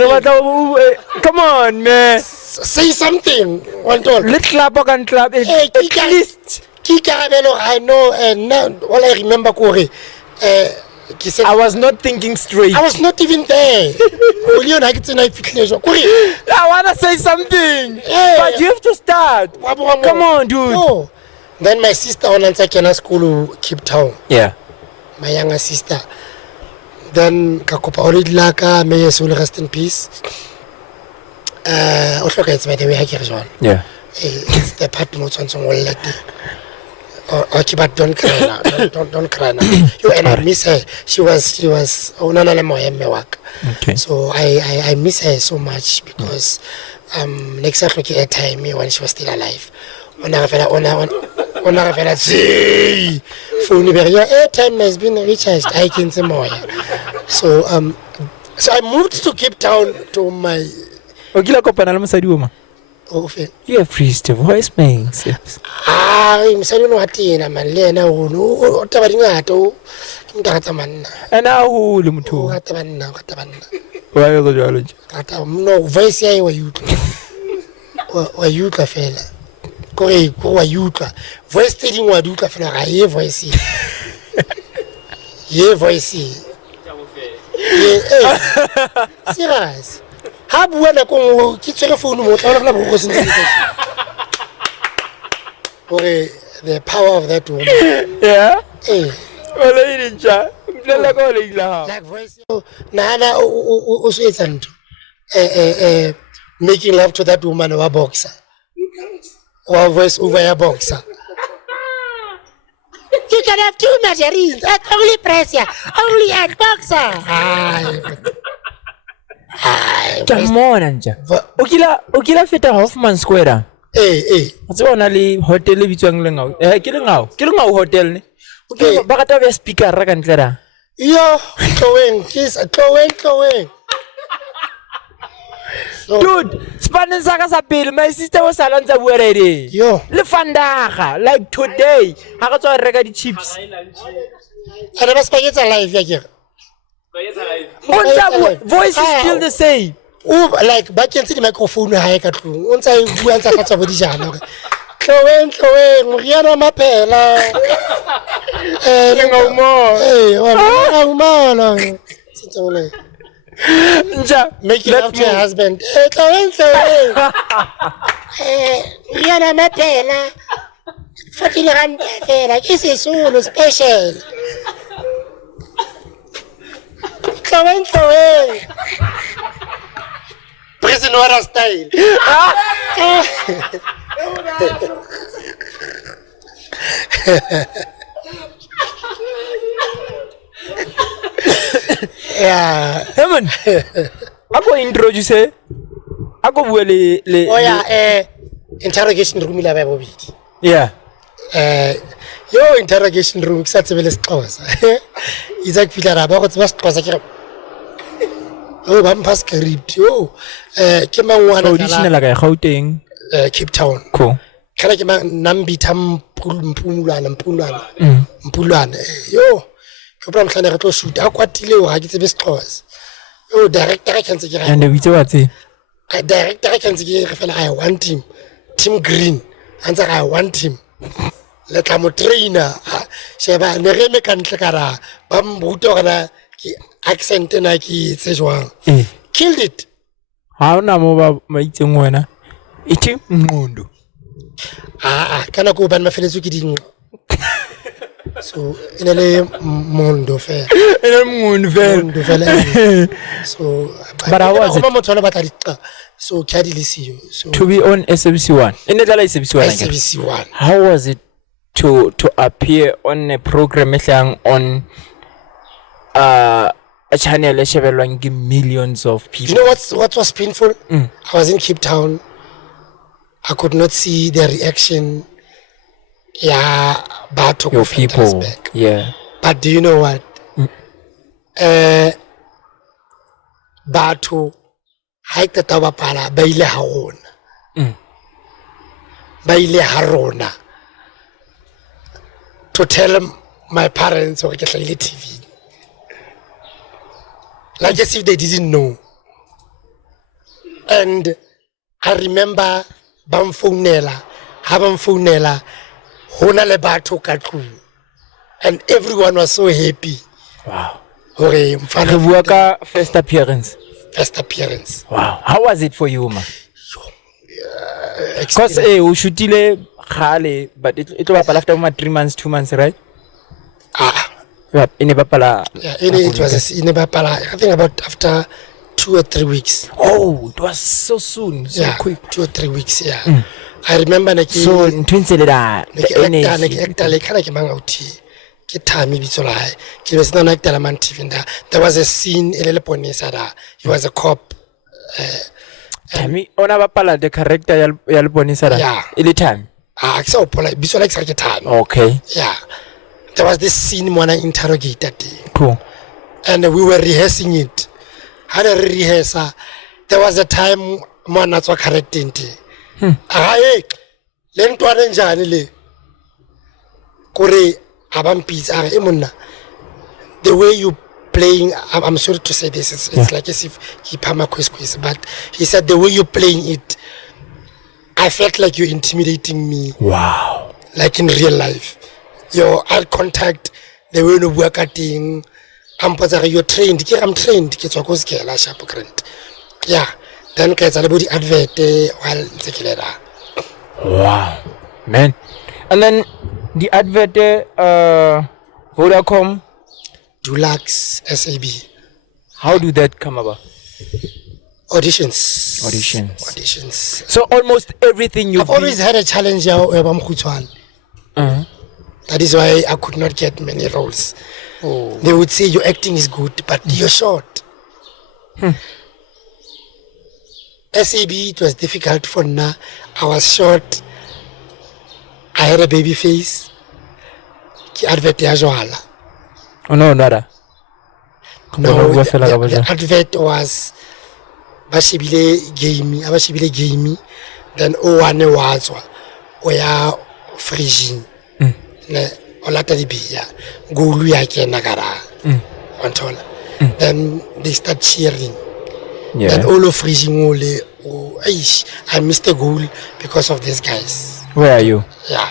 Come on, man. Say something. One door. Let's clap and clap. At least. I know, and now all I remember, Corey. I was not thinking straight. I was not even there. I want to say something, but you have to start. Come on, dude. No. Then my sister on Ansakena School, Cape Town. Yeah. My younger sister. Then Kakopa Oridlaka, may your soul rest in peace. By the way, yeah. It's the part of Motson Wallet. Okay, but don't cry now. Don't cry now. You and I miss her. She was Okay. So I miss her so much because next time look at time when she was still alive. Phone your airtime has been recharged. I can say more. So I moved to Cape Town to my Okila kopana le mosadi o ma. office. You have reached the voicemail. Mosadi no atina man le ena o taba dingata o ke motho manna. And how le motho. O rata banna. Wa go jalo. Rata no voice ya wa utlwa. Wa utlwa fela. Ko wa utlwa. Voice tse dingwe wa di utlwa fela ga ye voice. Ye voice. Serious. Ha bua na ko ke tsere phone mo tla la go sentse. Okay, the power of that woman. Yeah. Like voice. Nana o so etsa ntho. Making love to that woman wa boxer. Or voice over ya boxer. You can have two margarines. That's only press ya. Only at boxer. Come on anja. Okila feta Hoffman Square. What's on ali hotel bitswang le ngao. Ke le ngao hotel ne. Okay, ba rata be speaker ra ka ntlera. Yo, going. Dude, Spanish saka sa pele, my sister was alanza bua ready. Yo. Le fandaga like today. Ha ka tswa reka di chips. Ana ba spaghetti alive ya ke. Voice is still the same. Oh, like ba ke ntse di microphone ha e ka tlong. O ntsa e bua ntsa ka tswa bodijana. Tloweng, moriana maphela. Ngao mo. Ngao mo lo. Tsitsole. Nja, Make love to your husband. Tloweng. Moriana maphela. 40 rand fela. Ke sesolo special. Tloweng. Prison order style. Yeah. Heaven. Ako introduce. Ako bua le. Oh yeah, interrogation room ila ba bobedi. Yeah. Yo interrogation room ke sa tsebele Sexhosa. Iza ke fitla ra ba go tseba Sexhosa ke oh ba mpa script yo ke mangwana audition la ka Gauteng Cape Town. Cool. Kana ke nambitha mpulwana yo ke pla mhlane re tlo shoot a kwatile o ga ke tsebe Sexhosa. Yo director ka ntse ke ra and we tse director ka ntse ke re fela I want team green antsa I want team le tla mo trainer sheba ne re me kantle kara ba mbuto kana ki accent na ki tsejwang killed it. Ha ona mo ba maitseng wena ithi mnqondo kana ko bana mafeletso ke ding so ina le mondo fe so but how was it mo motho le batla diqa so ke di lisiyo so to be on SABC1 ene dala SABC1 how was it to appear on a program on a channel shebelwang ke millions of people? You know what was painful? I was in Cape Town. I could not see the reaction. Yeah, batho your people. Yeah. But do you know what? Batho ha ke taba pala ba ile ha rona. To tell my parents or ke hlahile TV. Like as if they didn't know. And I remember bamfonela hona le batho ka tlung, and everyone was so happy. Wow. Hore mfana bua ka first appearance. Wow. How was it for you, ma? Because o shootile khale, but it was after 3 months, 2 months, right? In Bapala. Yeah, it was in Bapala. I think about after 2 or 3 weeks. Oh, it was so soon, so quick. 2 or 3 weeks. Yeah. I remember so ntwentse le da the energy actor like kana ke mang auti ke Thami bitso la hae ke be sena actor la man TV nda there was a scene ele ponisa da he was a cop Thami ona bapala the character ya le ponisa da Yeah. ile Thami ke sa opola bitso like sa ke Thami okay yeah there was this scene mona interrogator thing cool and we were rehearsing it how to rehearse there was a time mona tswa character nti hayi le ntwana njani le kore abampitsa are emonna the way you playing I'm sorry to say this it's like as if he pama quiz but he said the way you playing it I felt like you're intimidating me wow like in real life your eye contact the way you work at thing you're trained I'm trained ke tswa ko skela sharp grant yeah then ke tsa le body advert while tsekilera wow man and then the advert Vodacom Dulux SAB how do that come about auditions so almost everything I've always had a challenge ya bamkhutshwane that is why I could not get many roles they would say your acting is good but you're short SAB it was difficult for na I was short I had a baby face ki advert ya jwala no nada no the advert was bashibile game then one watswa oya freezing ne olata dibiya golu ya kena kara wantola then they start cheering then all of freezing ole I missed the goal because of these guys. Where are you? Yeah,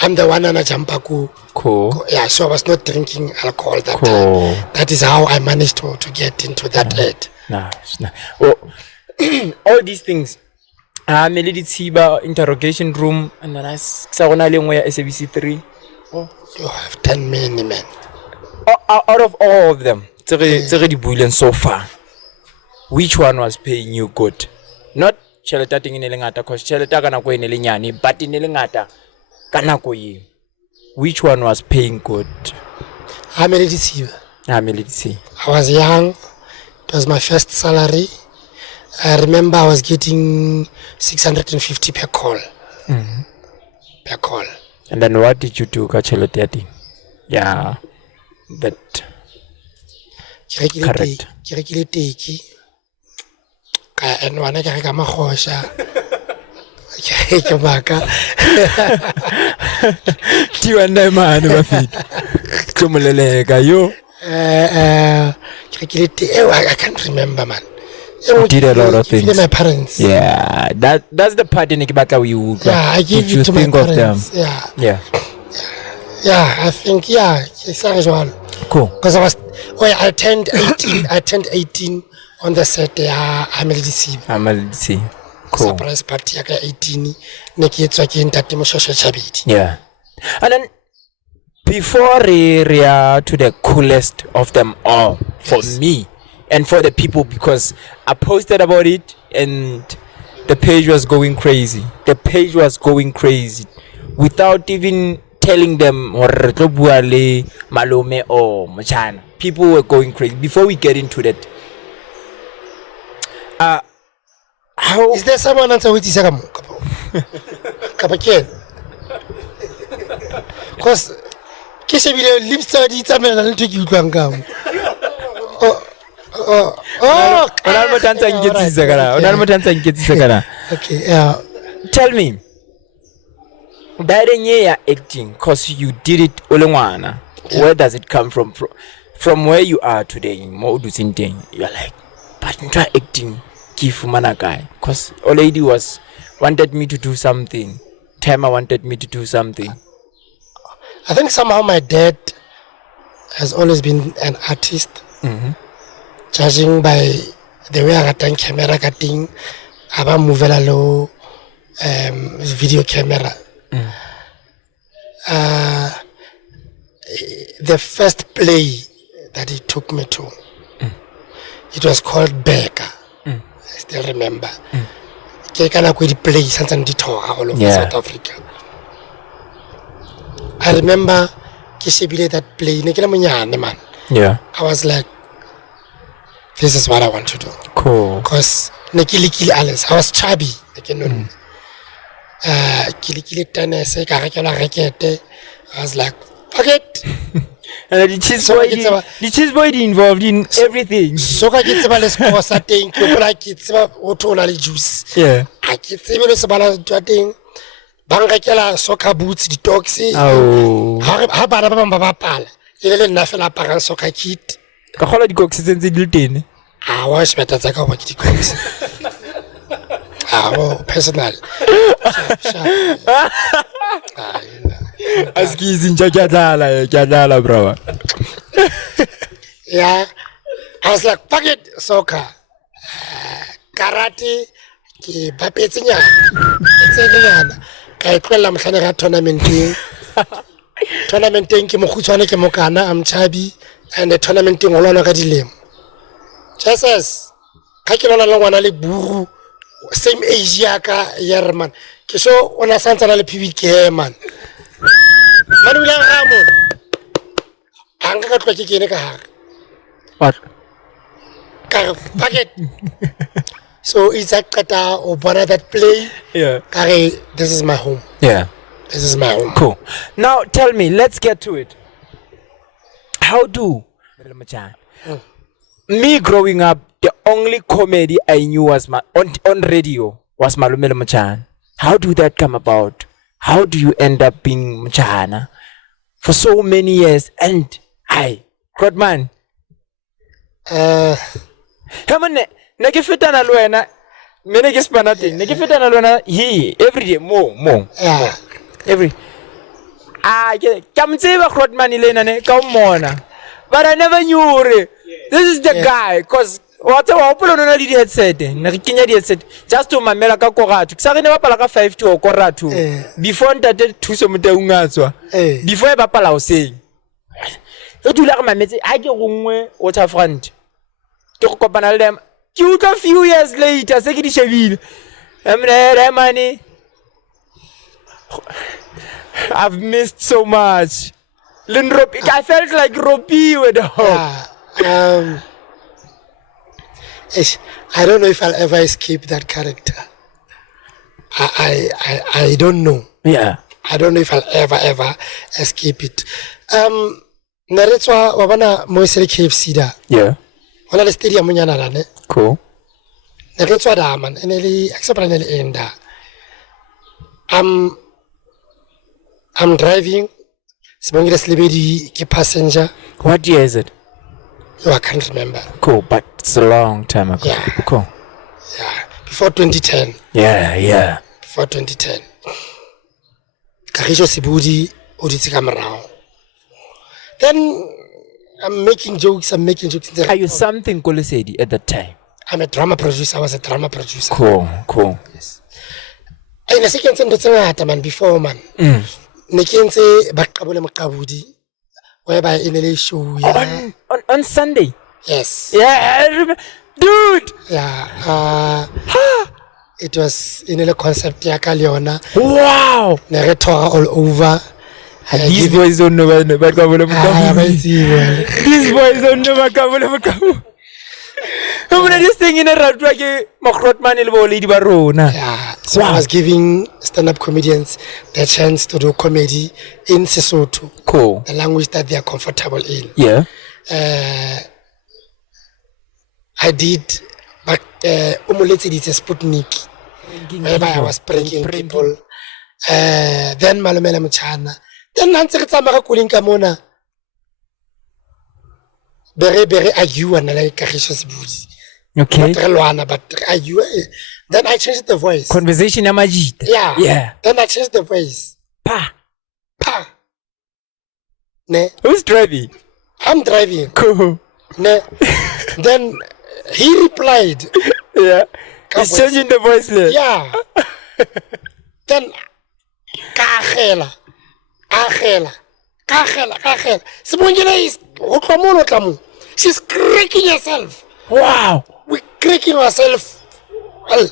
I'm the one na Jampaku. Cool. Yeah, so I was not drinking alcohol that time. That is how I managed to get into that ad. Nice. Well, all these things. Melody Tsiba interrogation room and then I saw SABC 3. You have 10 many men. Out of all of them, 30 billion so far. Which one was paying you good? Not cheleta ting in ngata because cheleta kana ko inele nyane but inele ngata kana ko yi. Which one was paying good? Melody Tsiba. Melody Tsiba. I was young. It was my first salary. I remember I was getting 650 per call. Per call. And then what did you do, Kachelota? Yeah, that correct. Kirekile teki. And one I got my horse. Do you and I man of feet? Kumulele gayo. I can't remember, man. Did a lot of things. My parents. Yeah, that's the part in Ikibata we would. Yeah, I give you to my parents. Yeah. I think it's usual. Cool. Because I turned 18. I turned 18 on the set. Melody Tsiba. Cool. Surprise party. I got 18. Yeah. And then before we are to the coolest of them all for me. And for the people, because I posted about it and the page was going crazy. The page was going crazy without even telling them Malome or Machana. People were going crazy. Before we get into that, how is there someone answer with Isagamo? Kapaken? Because Kishabile lips study something and take you to Angam. Okay, tell me, that acting, cause you did it ulungwana. Where does it come from? From where you are today, you're like, but try acting, kifumana guy. Cause a lady wanted me to do something. Tema wanted me to do something. I think somehow my dad has always been an artist. Judging by the way I got camera cutting, I move a low video camera. The first play that he took me to, it was called Becca. I still remember. ke kana go di-play santsane di thora all over South Africa. I remember ke shebile that play ne ke le monyane man. Yeah. I was like, this is what I want to do. Cool. Because ne ke lekile alles. I was chubby. Ne ke non. Ke lekile tennis ka rekela racket. I was like, fuck it. And the cheese boy involved in everything. So ka ke tseba le score sa teng ke gola ke tseba o thona le juice. Yeah. A ke tsebe le sebala twa teng. Ba rekela soccer boots di dogs. Oh. Ha bana ba bang ba bapala. E le nna fela parang soccer kit. Ka gola di cox tse di le teng. Ah, wa se meta tsa ka ba ke di cox. Oh, personal. Askizi nja kyadala bro. Yeah. I was like, fuck it, soccer. Karate ke bapetse nyana. Tsengana. Ka itlwela mhlane ga tournamenting. Tournamenting ke mogutshwane ke mokana am chabi and the tournamenting o lwana ka dilemo. Jesus. Ka ke lona le ngwana le buru same age ya ka ya man. Ke so ona santsana le PBK man. Manula Ramon. Anga ka tlwa ke kene ka hare. What? Ka packet. So it's a kata or bona that play. Yeah. Kare, this is my home. Yeah. This is my home. Cool. Now tell me, let's get to it. How do me growing up, the only comedy I knew was on radio was Malumele Machan. How do that come about? How do you end up being Mchana for so many years? And hi, Rodman. Hamane, nakifitana luena, menekispanati, nakifitana luena, he every day more. Yeah. Every Kamtseva Rodman Elena ne Kamona. But I never knew this is the guy, cause what I open on the headset, Nakinya headset, just to my Melaka Koratu, Sarina Palaka 5 to Koratu, before that to some Ungaswa, before Papa was saying, you do like my message, I get waterfront. Took up an them, cute a few years later, Secretary Shavil. Money. I've missed so much. I felt like Ropi with the hope. I don't know if I'll ever escape that character. I don't know. Yeah. I don't know if I'll ever escape it. Naretswa wabana moisele KFC da. Yeah. Wana le stadium nyana la ne. Cool. Naretswa da man eneli accept eneli enda. I'm driving. Sibongile Slibedi ke passenger. What year is it? Oh, I can't remember. Cool, but it's a long time ago. Yeah. Cool. Yeah. Before 2010. Yeah. Before 2010. Karisho Sibudi oditse ka morao. Then I'm making jokes. Are you something Kolosedi at that time? I'm a drama producer. I was a drama producer. Cool. Yes. I na sekentse ndo tsengata man before man. Ne kentse baqabule maqabudi. Whereby in a show on Sunday. Yes. Yeah, I remember. Dude. Yeah. It was in a concept ya Leona. Wow. Narrator all over. These boys don't know about Kabule Mukamu. These boys don't know about Kabule Mukamu. This thing in a Radragi Makrotman Ilboli Barona. Yeah. So I was giving stand-up comedians the chance to do comedy in Sesotho. Cool. The language that they are comfortable in. Yeah. I did, but Umuleti did a Sputnik, whereby I was pranking people. Then Malumele Mchana. Then Nancy Tamara Kulinka Mona. Bere ayu and like Karisha's booty. Okay. But ayu. Then I changed the voice. Conversation Amajit. Yeah. Then I changed the voice. Pa. Ne. Who's driving? I'm driving. Cool. Ne. Then he replied. Yeah. He's changing the voice there. Yeah. Then Kahela. She's cracking herself. Wow. We're cracking ourselves. Well,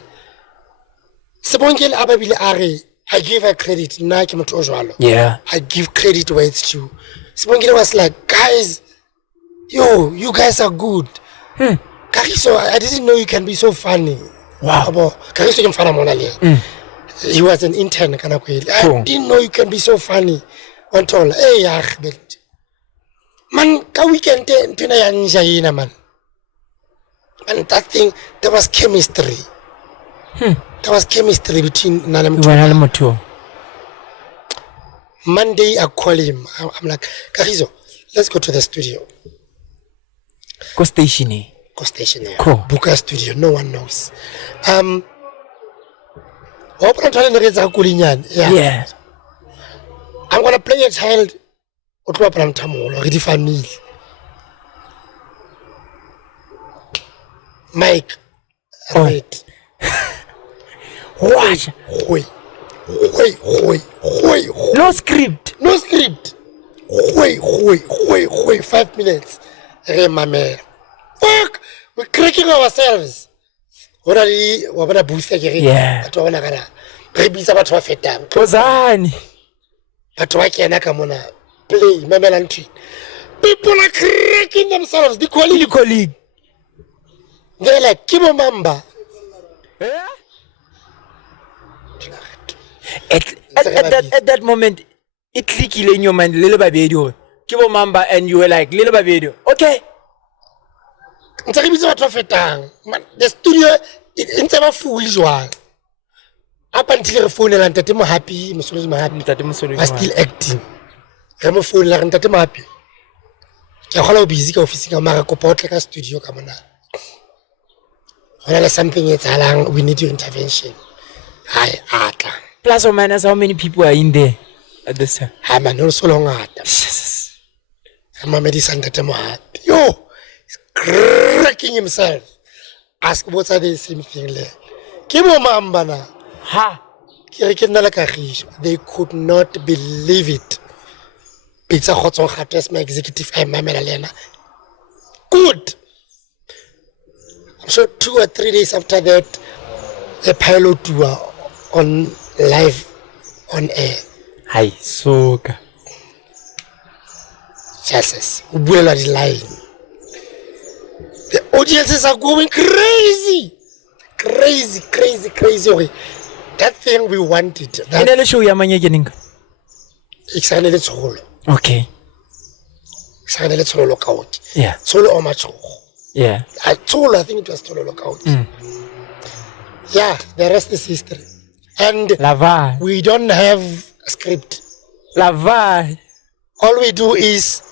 Sebongile ababile are, I give her credit. Na ke motho o jwalo. Yeah. I give credit where it's due. Sebongile was like, guys, you guys are good. Kagiso, I didn't know you can be so funny. Wow. Kagiso ke mfana mona le. He was an intern kana kweli. I didn't know you can be so funny. Ontol, hey Ahmed. Man, ka weekend ntena ya nja yena man. And that thing, there was chemistry. There was chemistry between Nalamutu. Monday, I call him. I'm like, Kagiso, let's go to the studio. Go station. Cool. Book a studio. No one knows. Yeah. I'm gonna play a child. Already family. Mike. Wait. What? Wait. No script. Wait. 5 minutes. Hey, my man. Fuck! We're cracking ourselves. Wabana boost again. Yeah. Atwana kana. Rebisa batho ba fetang. Kozani. Batho ba kena ka mona. Play mamela ntwi. People are cracking themselves. The colleague. They're like Kibo Mamba. Yeah. At that moment, it clicked in your mind, little baby, Kibo Mamba, and you were like, little baby, okay. The studio it's never foolish one. Up until the phone and Tatemo happy, Muslim happy, I still acting. I'm a fool and Tatemo happy. A hollow busy office in Marco Portaka studio, come on. When there's something it's along, we need your intervention. Hi, Ata. Plus or minus, how many people are in there at this time? I'm not so long at I'm a medicine Tatemo happy. Yo! Cracking himself. Ask what are the same thing there. Kibo Mambana. Ha! They could not believe it. Pizza Hot on Hatters, my executive, I'm Mamelena. Good. I'm sure 2 or 3 days after that, a pilot tour on live on air. Hi, so. Jesus, Ubuela is lying. The audiences are going crazy. That thing we wanted. That show okay. Yeah. Solo or much. Yeah. I think it was solo lockout. Yeah, the rest is history. And Lava. We don't have a script. Lava. All we do is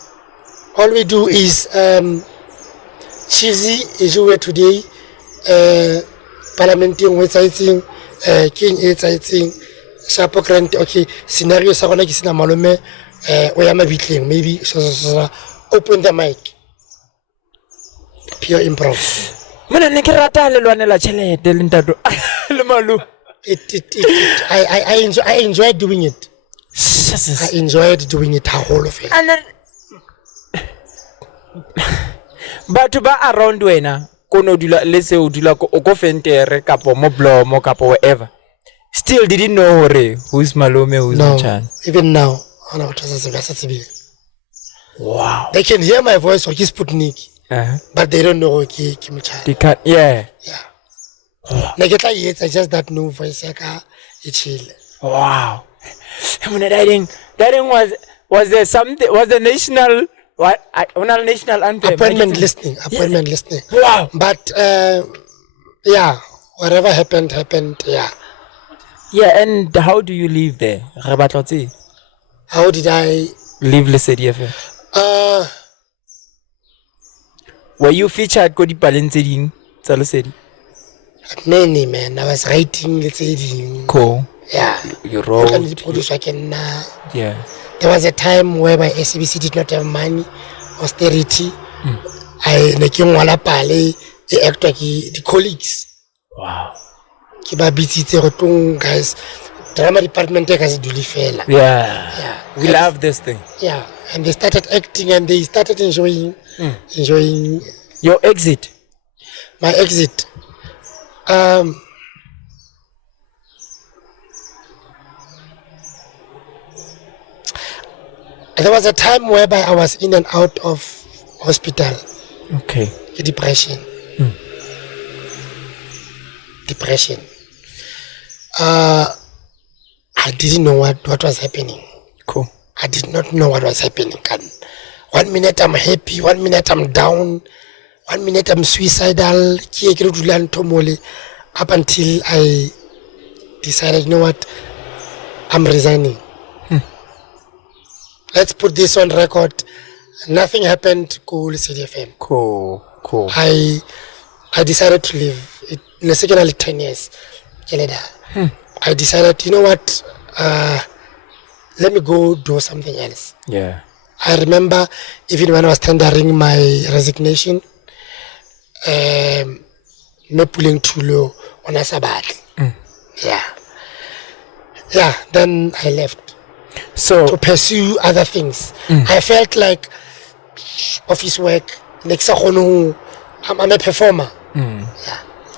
cheesy is over today. Parliamenting websiting, King websiting, Shapo grant. Okay, scenario sa gona ke sina malome. We am a bitling maybe. So open the mic. Pure improv. Mina ne ke rata le lwanela tšhelete le ntato le malu. I enjoyed doing it. I enjoyed doing it whole of it. And then batho ba around wena kono dula let's say o dula ko fentere kapo mo blomo kapo wherever still didn't know who's Malome, who's Mchana. Even now wow, they can hear my voice or Sputnik, but they don't know Mchana. They can't. Yeah. It's just that new voice wow. That was there something, was the national national anthem? Appointment listening. Wow. But yeah, whatever happened, yeah. Yeah, and how do you live there? How did I live Lesedi FM? Were you featured Kodi Palensedi Lesedi? Many, man. I was writing Lesedi. Cool. Yeah. You wrote. Yeah. There was a time where my SABC did not have money, austerity. I wala pale e actor the colleagues. Wow. Ki ba bitsitse go tong guys. Drama department guys do fela. Yeah. We love this thing. Yeah. And they started acting and they started enjoying your exit. My exit. There was a time whereby I was in and out of hospital. Okay. Depression. Depression. I didn't know what was happening. Cool. I did not know what was happening. 1 minute I'm happy, 1 minute I'm down, 1 minute I'm suicidal. Up until I decided, you know what, I'm resigning. Let's put this on record. Nothing happened. Cool, CDFM. Cool. I decided to leave. In the second only 10 years. I decided, you know what, let me go do something else. Yeah. I remember even when I was tendering my resignation, me pulling too low on a sabbat. Yeah, then I left So to pursue other things. I felt like office work, I'm a performer.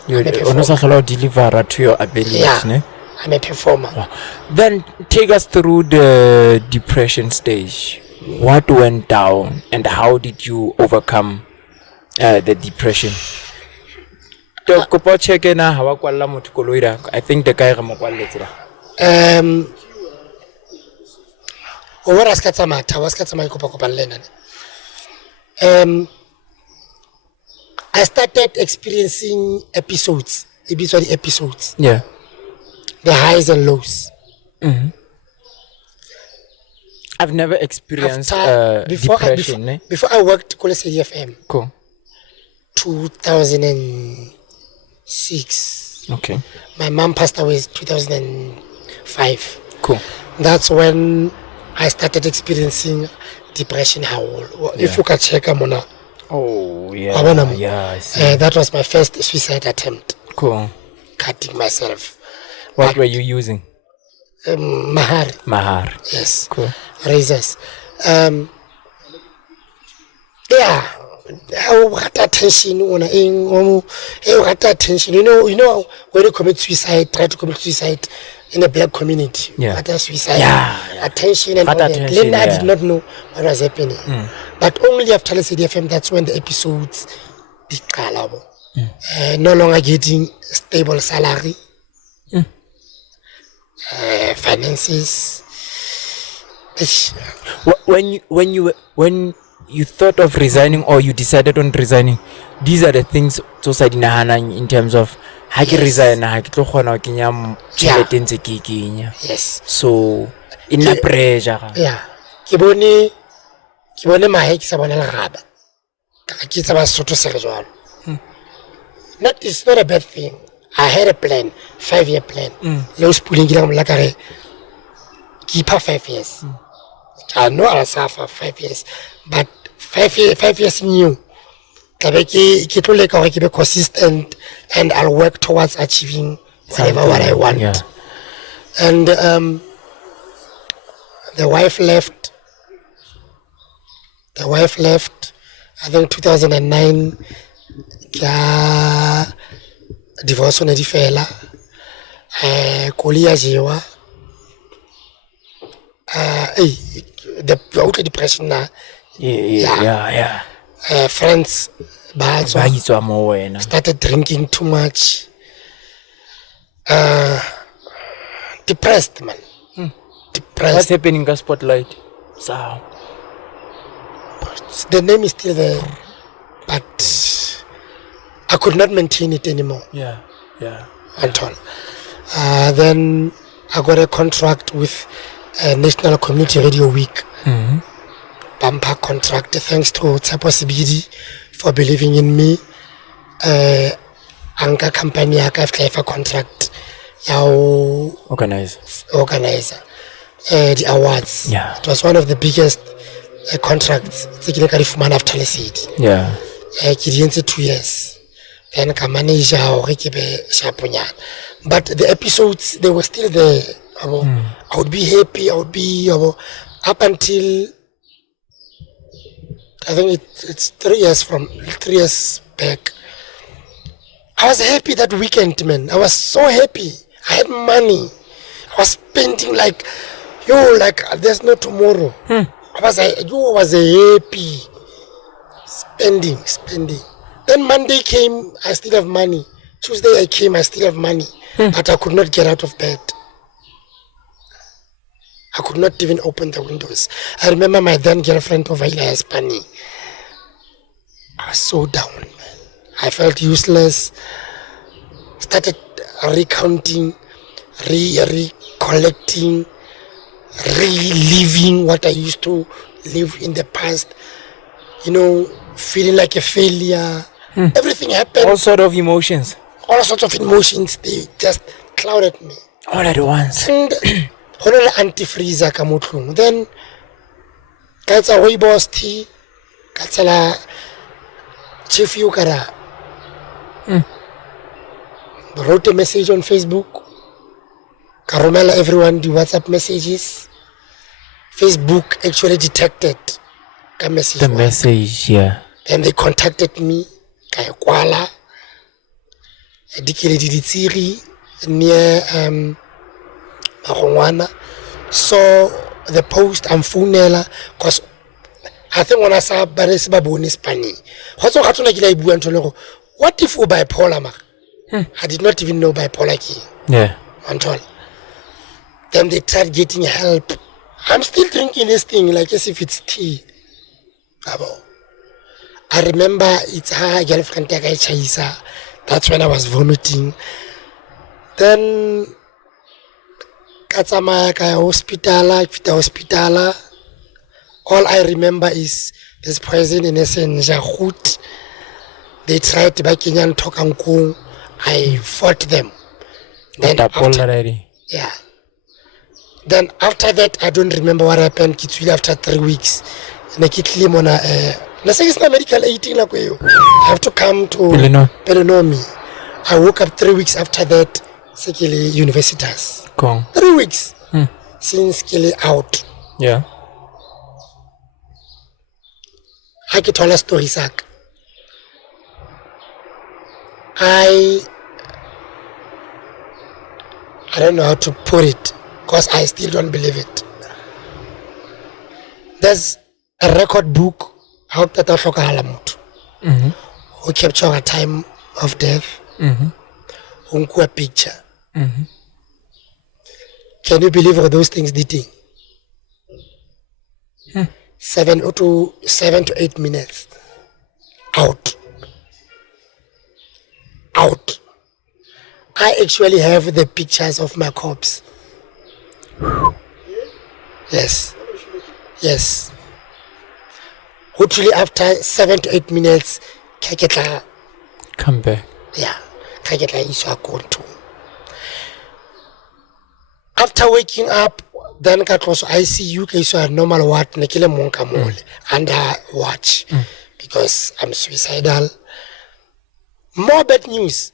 you also deliver to your ability. Yeah, I'm a performer. Then take us through the depression stage. What went down and how did you overcome the depression? I think the guy I started experiencing episodes, yeah. the highs and lows. I've never experienced depression. Before I worked at CDFM, Cool. 2006. Okay. My mom passed away in 2005. Cool. That's when I started experiencing depression. If you can check, Mona. Oh yeah. I see. That was my first suicide attempt. Cool. Cutting myself. What were you using? Mahar. Yes. Cool. Razors. Yeah. I got attention attention. You know when you commit suicide, try to commit suicide in the black community. Yeah. Suicide. Yeah. Attention and all that. Then I did not know what was happening. But only after CDFM, that's when the episodes became no longer getting stable salary, finances. When you thought of resigning or you decided on resigning, these are the things society in terms of how you resign, how you Yes. So in the pressure. Yeah. Kibone mahe ke sa bona leraba. Ke tsa Basotho se re jwalo. It's not a bad thing. I had a plan, 5-year plan. Low pulling it keep her 5 years. I know I'll suffer 5 years, but 5 years new. Ke tlo leka hore ke be consistent and I'll work towards achieving what I want. Yeah. And the wife left. I think 2009. Divorce on a fela. Kolia jewa. The depression now. Yeah. Friends started drinking too much. Depressed, man. Depressed. What's happening in Spotlight? So the name is still there, but I could not maintain it anymore. Yeah. Anton. Then I got a contract with National Community Radio Week. Bumper contract. Thanks to Tsapo Sibidi for believing in me. Anka company I have a contract. Organizer. The awards. Yeah. It was one of the biggest contracts. After yeah. 2 years. Then I manage but the episodes, they were still there. I would be happy. Up until I think it's 3 years back. I was happy that weekend, man. I was so happy. I had money. I was spending like there's no tomorrow. I was a happy spending. Then Monday came, I still have money. Tuesday I came, I still have money, but I could not get out of bed. I could not even open the windows. I remember my then girlfriend over here, Spani. I was so down, man. I felt useless. Started recounting, recollecting, reliving what I used to live in the past. You know, feeling like a failure. Everything happened. All sorts of emotions. All sorts of emotions, they just clouded me. All at once. And honor anti-freezer kamutlung. Then that's a Weibo's tea. That's a Chief Yukara. Wrote a message on Facebook. Karomela everyone the WhatsApp messages. Facebook actually detected the message. The message, yeah. And they contacted me. Kaya kwala. Dikele ditsiri near Marongwana. Saw the post and phonela because I think when I saw Baresi Baboni Spani. What if we bipolar ma? I did not even know bipolar key. Yeah. Until then they tried getting help. I'm still drinking this thing like as if it's tea. I remember it's her girlfriend Chaisa. That's when I was vomiting. Then Katsama hospital. All I remember is this poison in Njahoot. They tried to buy Kenyan Tokankung. I fought them. Then yeah. Then after that, I don't remember what happened. It's really after 3 weeks. I medical aid. I have to come to Pelenomi. I woke up 3 weeks after that. Sekili Universitas. 3 weeks since Kili out. Yeah. I can tell a story, Sak. I don't know how to put it because I still don't believe it. There's a record book out that who capture a time of death. A picture. Can you believe all those things did? 7 to 8 minutes. Out. I actually have the pictures of my corpse. Yes. Hopefully after 7 to 8 minutes, come back. Yeah. After waking up, then I close ICU, so a normal ward, under watch because I'm suicidal. More bad news.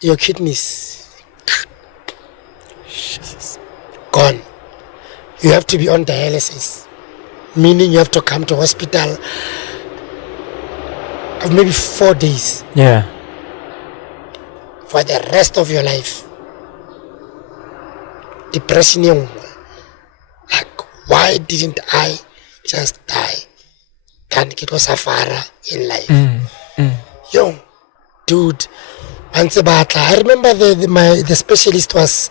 Your kidneys gone. You have to be on dialysis, meaning you have to come to hospital of maybe 4 days. Yeah. For the rest of your life. Depression. Like, why didn't I just die? Then it was a fara in life. Yo, dude. I remember the specialist was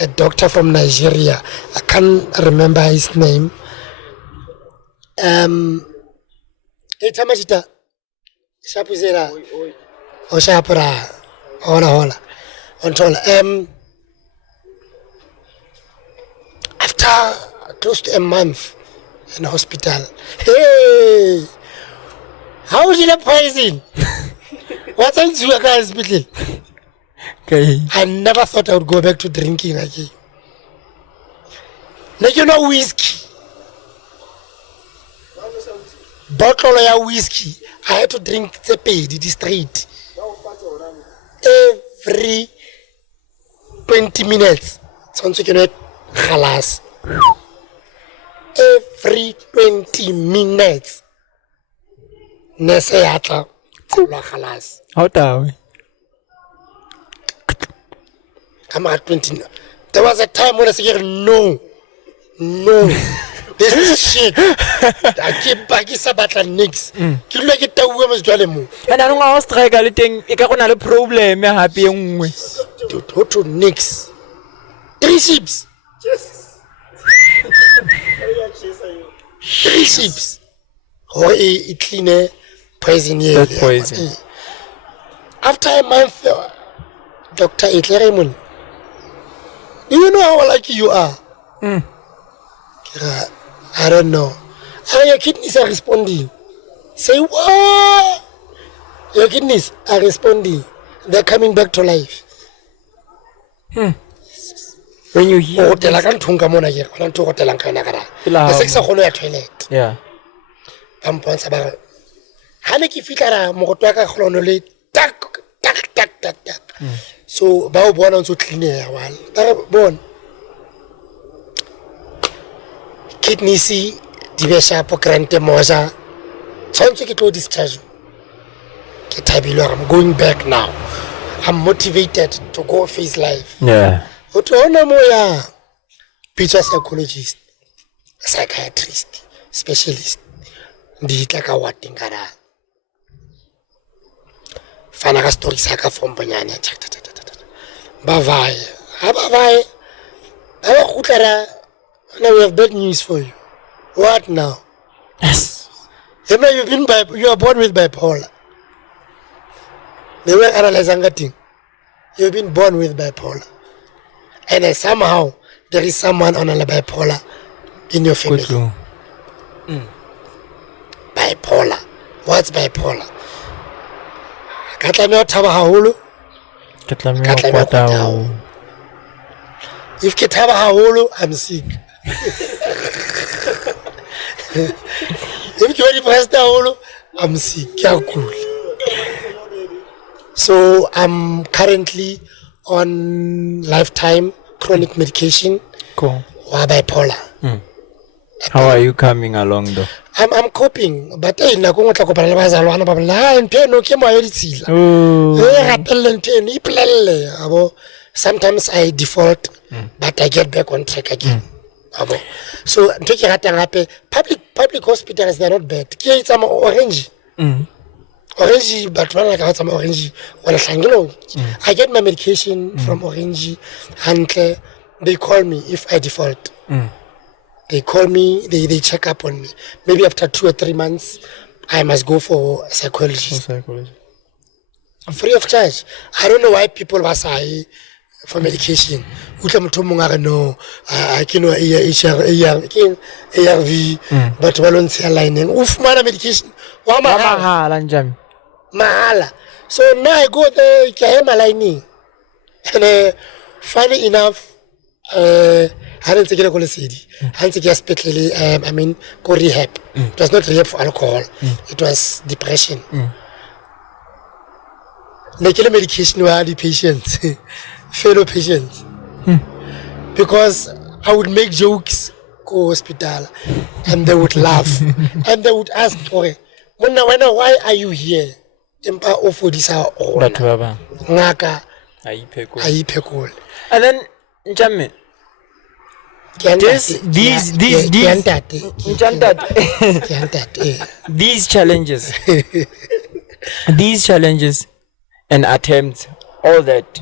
a doctor from Nigeria. I can't remember his name. After close to a month in hospital, hey, how did I poison? What's in the hospital? Okay. I never thought I would go back to drinking again. Like, you know, whiskey. Bottle of whiskey. I had to drink the paid, the straight. Every 20 minutes. Sounds like you know, khalas. Every 20 minutes. Nese yata. Khalas. How do I'm at 20. There was a time when I said, no. This is shit. I keep back sa batla nix. Ke dula ke tauwe mo jwale mo. And I don't know strike le teng e ka gona le problem ya happy engwe. Go to nix. 3 ships. 3 ships. Or it clean poison here. That poison. After a month, Dr. Raymond, do you know how lucky you are? I don't know. How your kidneys are responding. Say what? Your kidneys are responding. They're coming back to life. When you hear Hotel kan thunga mona here. Kan to hotel kan kana kara. Sexa khono ya toilet. yeah. Amponsa ba. Hane ki fitla mo go twaka khono le tak. So ba o bona ntse clean ya wala. Ba bona. Kidneys di be sharp grante moja. Tshwantse ke tlo discharge. Ke thabile I'm going back now. I'm motivated to go face life. Yeah. Utona moya. Picture psychologist, psychiatrist, specialist. Ndi tlaka wating kana. Fana ka story sa ka form banyane. Ba vai. Aba vai. Aba khutlara. Now we have bad news for you. What now? Yes. You are born with bipolar. They were analyzing that thing. You've been born with bipolar. And somehow there is someone on a bipolar in your family. Bipolar. What's bipolar? Katlameo thaba haholo. Katlameo kwata. If ke thaba haholo, I'm sick. If you are depressed haholo, I'm sick. Cool. So I'm currently on lifetime chronic medication. Cool. Or bipolar. How are you coming along though? I'm coping, but na go tla kopana le bazalwana ba bla ntwe no ke mo ya ditsila. Rapelle ntwe ni plelle abo. Sometimes I default but I get back on track again. Abo. So ntwe ke ratang hape public hospitals, they're not bad. Ke itsa mo orange. Orange, but when I got some orange, I get my medication from orange, and they call me if I default. They call me, they check up on me. Maybe after 2 or 3 months, I must go for a psychologist. Free of charge. I don't know why people was high for medication. No, I can ARV, but volunteer lining. Mana medication. Mahala. So now I go there, Kahema lining. And funny enough, I didn't take a colicidity. I didn't take a hospital, go rehab. It was not rehab for alcohol, it was depression. Making medication were the patients, fellow patients. Because I would make jokes, go hospital, and they would laugh. And they would ask, why are you here? Empa ofodisa ona. Ngaka aipekol. And then Njame, these challenges and attempts, all that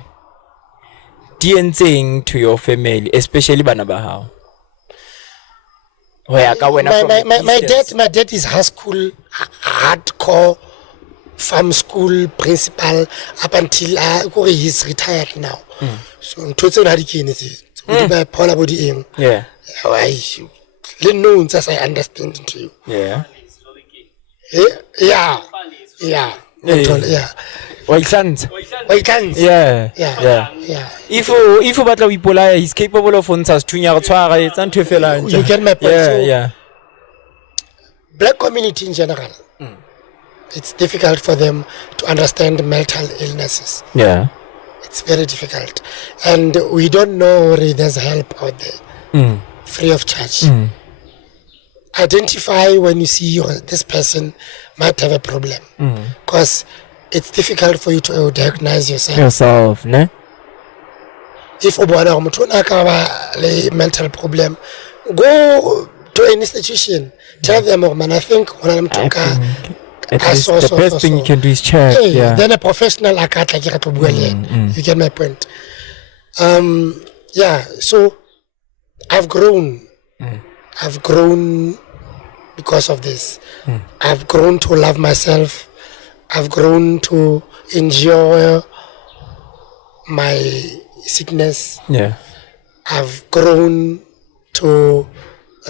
DNCing to your family, especially Banabahao. My dad is high school, hardcore farm school principal up until he's retired now. So total hurricanes bipolar body aim. Yeah. Known as I understand to you. Yeah. Yeah. Why can't? Yeah. If batla o ipolaya, he's capable of on us tunya go tshwara etsa ntwe fela nje. You get my point. Yeah. Black community in general. It's difficult for them to understand mental illnesses. Yeah. It's very difficult. And we don't know there's help out there. Free of charge. Identify when you see this person might have a problem. Because it's difficult for you to diagnose yourself. Ne? If you have a mental problem, go to an institution. Tell them, oh man, I think when I'm talking, at least the best thing you can do is check. Hey, Yeah. then a professional you get my point. Yeah, so I've grown. I've grown because of this. I've grown to love myself. I've grown to enjoy my sickness. Yeah. I've grown to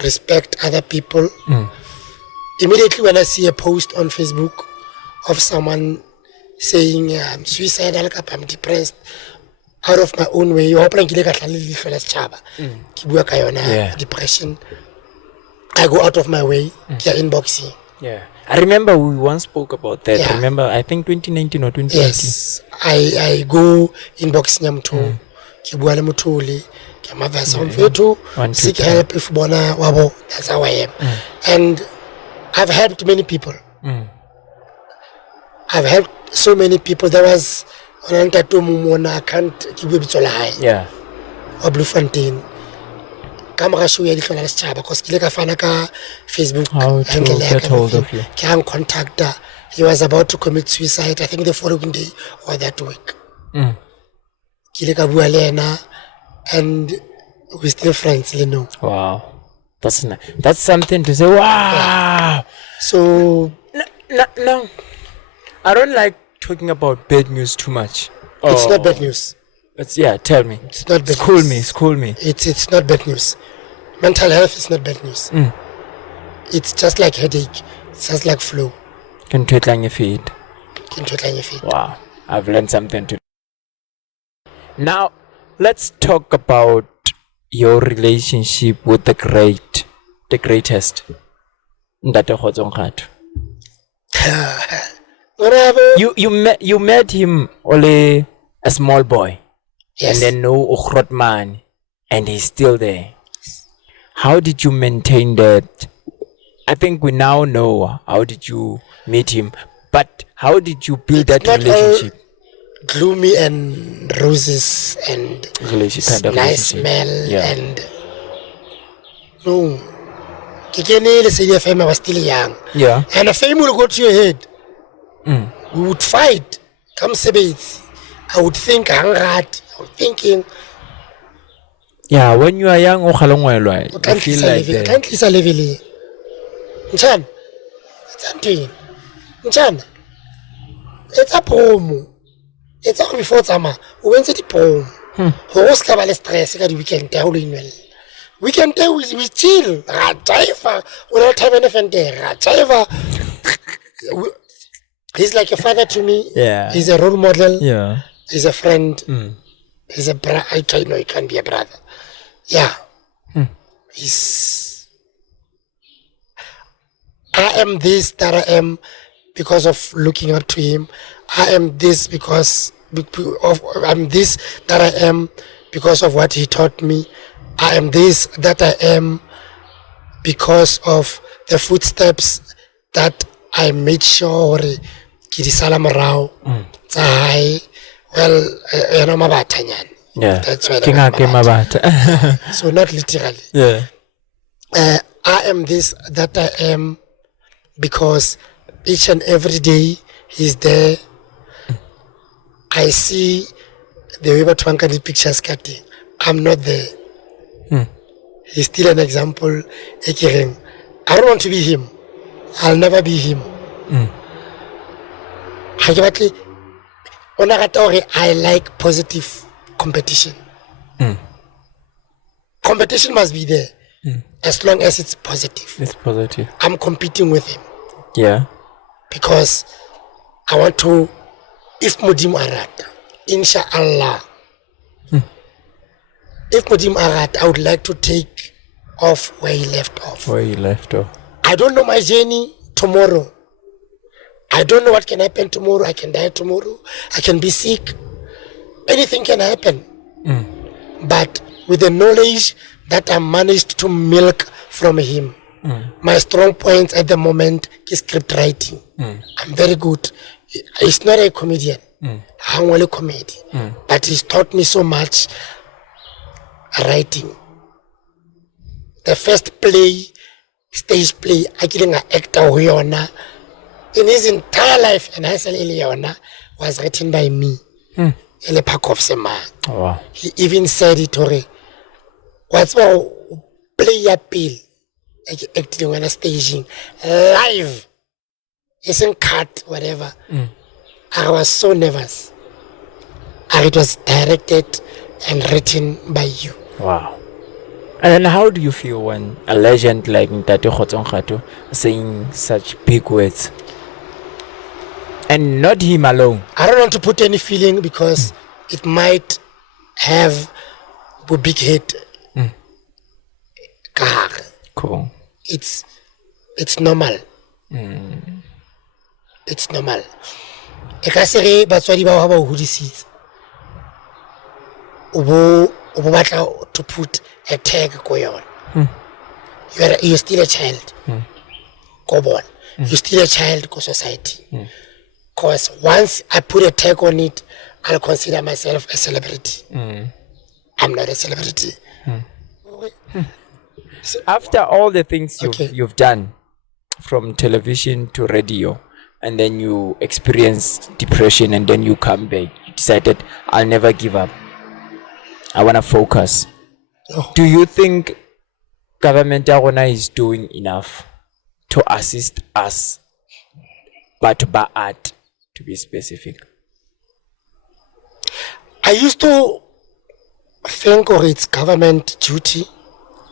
respect other people. Immediately when I see a post on Facebook of someone saying I'm suicidal, I'm depressed, out of my own way, depression, I go out of my way, inboxing. Yeah. I remember we once spoke about that. Yeah. I remember, I think 2019 or 2020. Yes, I go inboxing them too. Seek help if bona wabo. That's how I am. And I've helped many people. I've helped so many people. There was I can't keep it. Yeah. Or Bluefontein. Camera show ya ditlhola le setšhaba because ke ile ka fana ka Facebook How to get hold of you. Can contact her. He was about to commit suicide, I think the following day or that week. Ke ile ka bua le ena and we're still friends, you know. Wow. That's nice. That's something to say. Wow. Yeah. So No. I don't like talking about bad news too much. It's not bad news. Tell me. It's not bad School news. me. It's not bad news. Mental health is not bad news. It's just like headache. It's just like flu. Can tweet on your feet. Wow. I've learned something today. Now, let's talk about your relationship with the greatest. Ndate Kgotsong. You met him only a small boy. Yes. And then no Ukhrotman, and he's still there. How did you maintain that? I think we now know how did you meet him, but how did you build that relationship? Gloomy and roses and nice smell and no. I was still young. Yeah. And a fame will go to your head. We would fight. Come Sebeit. I would think thinking. Yeah, when you are young, you feel like that. Can't listen level. Nchan. It's doing. Nchan. It's a promo. It's all before summer. When the promo. Ho ska ba le stress ka di weekend ya ho le weekend we chill. Ra drive. We don't have anything there. Ra drive. He's like a father to me. Yeah. He's a role model. Yeah. He's a friend. He's a brother. I know he can be a brother. Yeah. I am this that I am because of looking up to him. I am this I'm this that I am because of what he taught me. I am this that I am because of the footsteps that I made sure ki di sala morao. Well, mabatanyana. Yeah. That's why so not literally. Yeah. I am this that I am because each and every day he's there. I see the way the pictures cutting. I'm not there. He's still an example. I don't want to be him. I'll never be him. I like positive competition. Competition must be there as long as it's positive. It's positive. I'm competing with him. Yeah. Because I want to, if Mudim Arat, inshallah, if Mudim Arat, I would like to take off where he left off. I don't know my journey tomorrow. I don't know what can happen tomorrow. I can die tomorrow. I can be sick. Anything can happen. But with the knowledge that I managed to milk from him, my strong points at the moment is script writing. I'm very good. He's not a comedian. I'm only a comedy. But he's taught me so much writing. The first play stage play a killing an actor ho yona in his entire life, and Hansel Eliona was written by me. Ele Pakov Sema. Wow. He even said it already. What's more, play a pill, like acting on a staging live, isn't cut, whatever. I was so nervous. And it was directed and written by you. Wow. And then how do you feel when a legend like Ntate Kgotsong Kgato saying such big words? And not him alone. I don't want to put any feeling because it might have a big hit. Cool. It's normal. It's normal. E ka se re batswadi ba ba hodisitse. Obo batla to put a tag ko yona. You're still a child. Go on. You're still a child ko society. Because once I put a tag on it, I'll consider myself a celebrity. I'm not a celebrity. So after all the things Okay. you've done, from television to radio, and then you experience depression, and then you come back, you decided, I'll never give up. I want to focus. Oh. Do you think government is doing enough to assist us, but by art, to be specific? I used to think it's government duty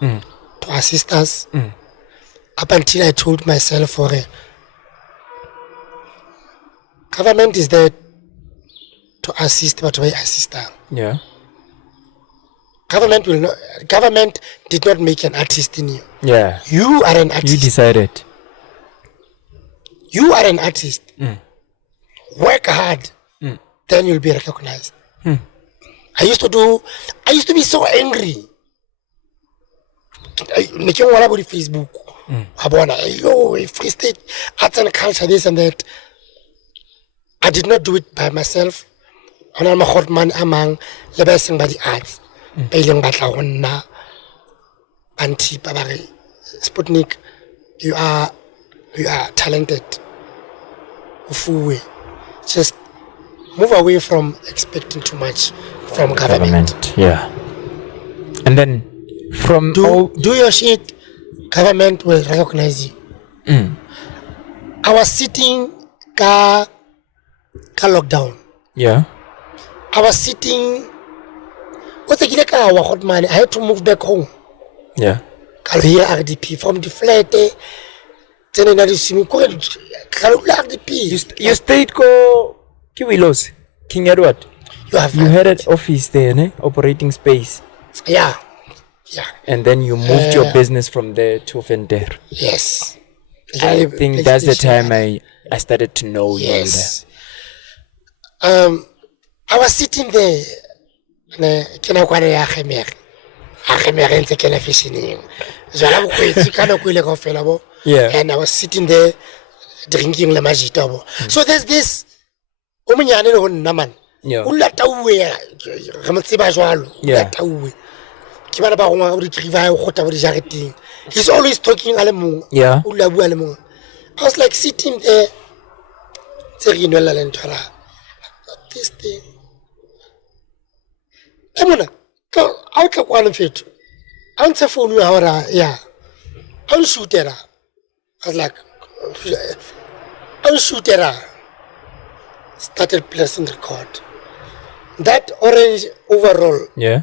to assist us up until I told myself government is there to assist, but why assist them? Yeah. Government did not make an artist in you. Yeah. You are an You artist. decided. You are an artist. Work hard, then you'll be recognized. I used to be so angry. Making one about Facebook. Free State, arts and culture, this and that. I did not do it by myself. I'm a hot man among the best by the arts. Pailing batla honna. Anti Babari. Sputnik, you are talented. Ufuwe. Just move away from expecting too much from government. Yeah. And then from all Do your shit, government will recognize you. I was sitting ka lockdown. yeah. I was sitting what's the ka wa hot money. I had to move back home. Yeah. Ka here RDP from the flat. Then another swimming ko RDP. You stayed ko Kiwilos, King Edward. You have You had an office there, ne? Operating space. yeah. And then you moved your business from there to Venter. Yes. I think that's the time I started to know you. Yes. I was sitting there. Kena kwa ya khemere. A khemere ntse kena fishing. Jala bo kwetsi kana go ile ka fela bo. Yeah. And I was sitting there drinking le majita bo. So there's this o monyane le ho nna man. Yeah. O lata uwe re mo tseba jwalo. Yeah. Lata uwe. Ke bana ba go ngwa go ditriva go gota bo dijareteng. He's always talking ale mong. Yeah. O la bua le mong. I was like sitting there. Tserinola le ntwala. This thing. Emona, I can't go on fit. Answer phone you ahora, yeah. I'll shoot her. I was like, I'll shoot her. Started pressing record. That orange overall, Yeah.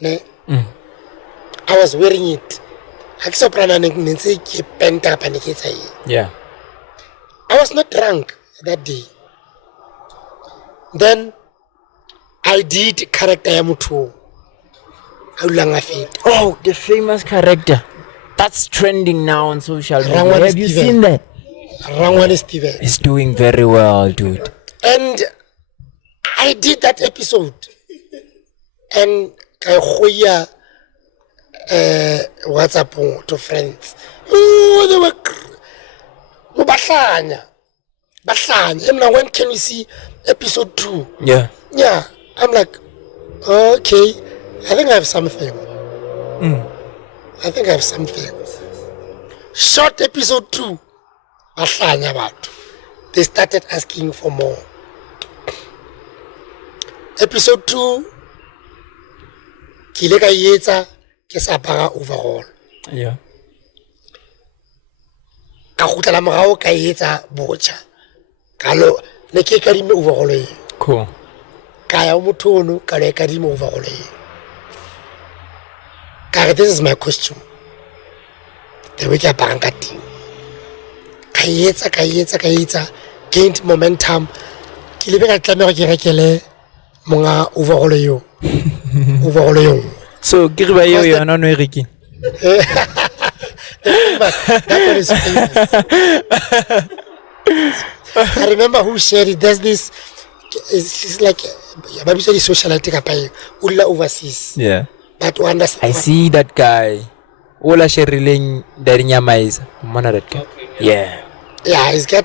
ne? I was wearing it. I saw Yeah. I was not drunk that day. Then I did character ya motho. Oh, the famous character. That's trending now on social media. Rangwane Have you Steven. seen that? Rangwane Steven. It's doing very well, dude. And I did that episode. And I hoya WhatsApp to friends. Oh, they were Bahlanya. And when can we see episode 2? Yeah. Yeah. I'm like, okay, I think I have something. I think I have something. Short episode 2. Bahlanya batho. They started asking for more. Episode 2. Kile ka yetsa ke sa apara overall. Yeah. Ka khutla morao ka yetsa botjha. Kalo ne ke ka dime overall e. Cool. Ka ya motho ono ka le ka dime overall e. Ka this is my costume. The way ke apara ka ting. Ka yetsa gained momentum. Ke le be ka tlameha ke rekele monga overall yo. Overall yo. So ke re ba yo yona no ereki. That one is famous. I remember who shared it. There's this. It's like maybe say socialite kapay ulla overseas. Yeah. But one I see that guy. Ola sherileng dari nyama is. Mana that guy? Yeah. Yeah, he's got.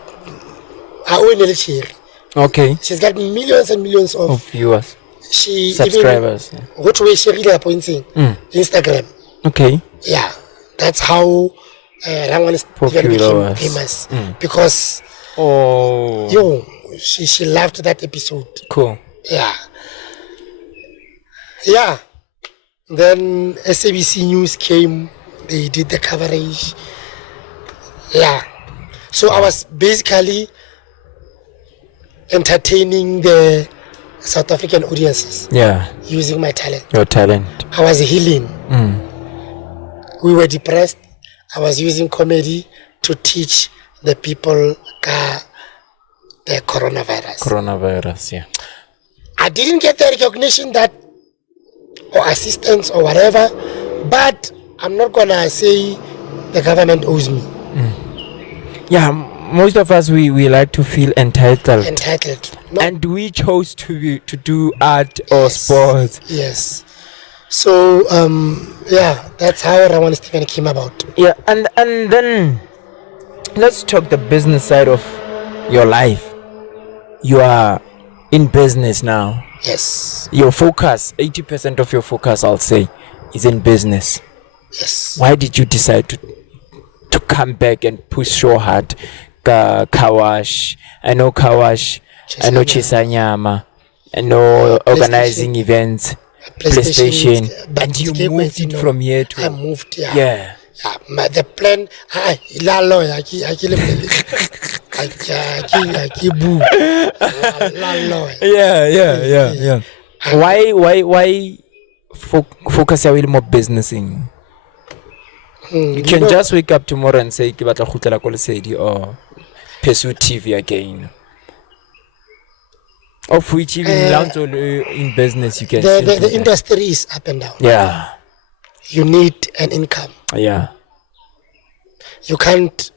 I own a share. Okay. She's got millions and millions of viewers. She subscribers. What way she really appointing Instagram. Okay. Yeah, that's how Rangwan is became famous because she loved that episode. Cool. Yeah. Then SABC News came. They did the coverage. Yeah. So I was basically entertaining the South African audiences. Yeah. Using my talent. Your talent. I was healing. We were depressed. I was using comedy to teach the people the coronavirus. Yeah. I didn't get the recognition that or assistance or whatever, but I'm not gonna say the government owes me. Yeah, most of us we like to feel entitled. No. And we chose to do art or sports. Yes. So that's how Rawan Stephen came about. Yeah, and then let's talk the business side of your life. You are in business now. Yes. Your focus, 80% of your focus, I'll say, is in business. Yes. Why did you decide to come back and push so hard? Kawash, I know Kawash, I know Chisanyama, I know organizing events, PlayStation, and you moved it from here to... I moved, Yeah. The plan, Yeah. Why focus a little more businessing? You can just wake up tomorrow and say, "Ki batla khutlela ko Lesedi," or pursue TV again. Of which even in business you can. The industry is up and down. Yeah. You need an income. Yeah. You can't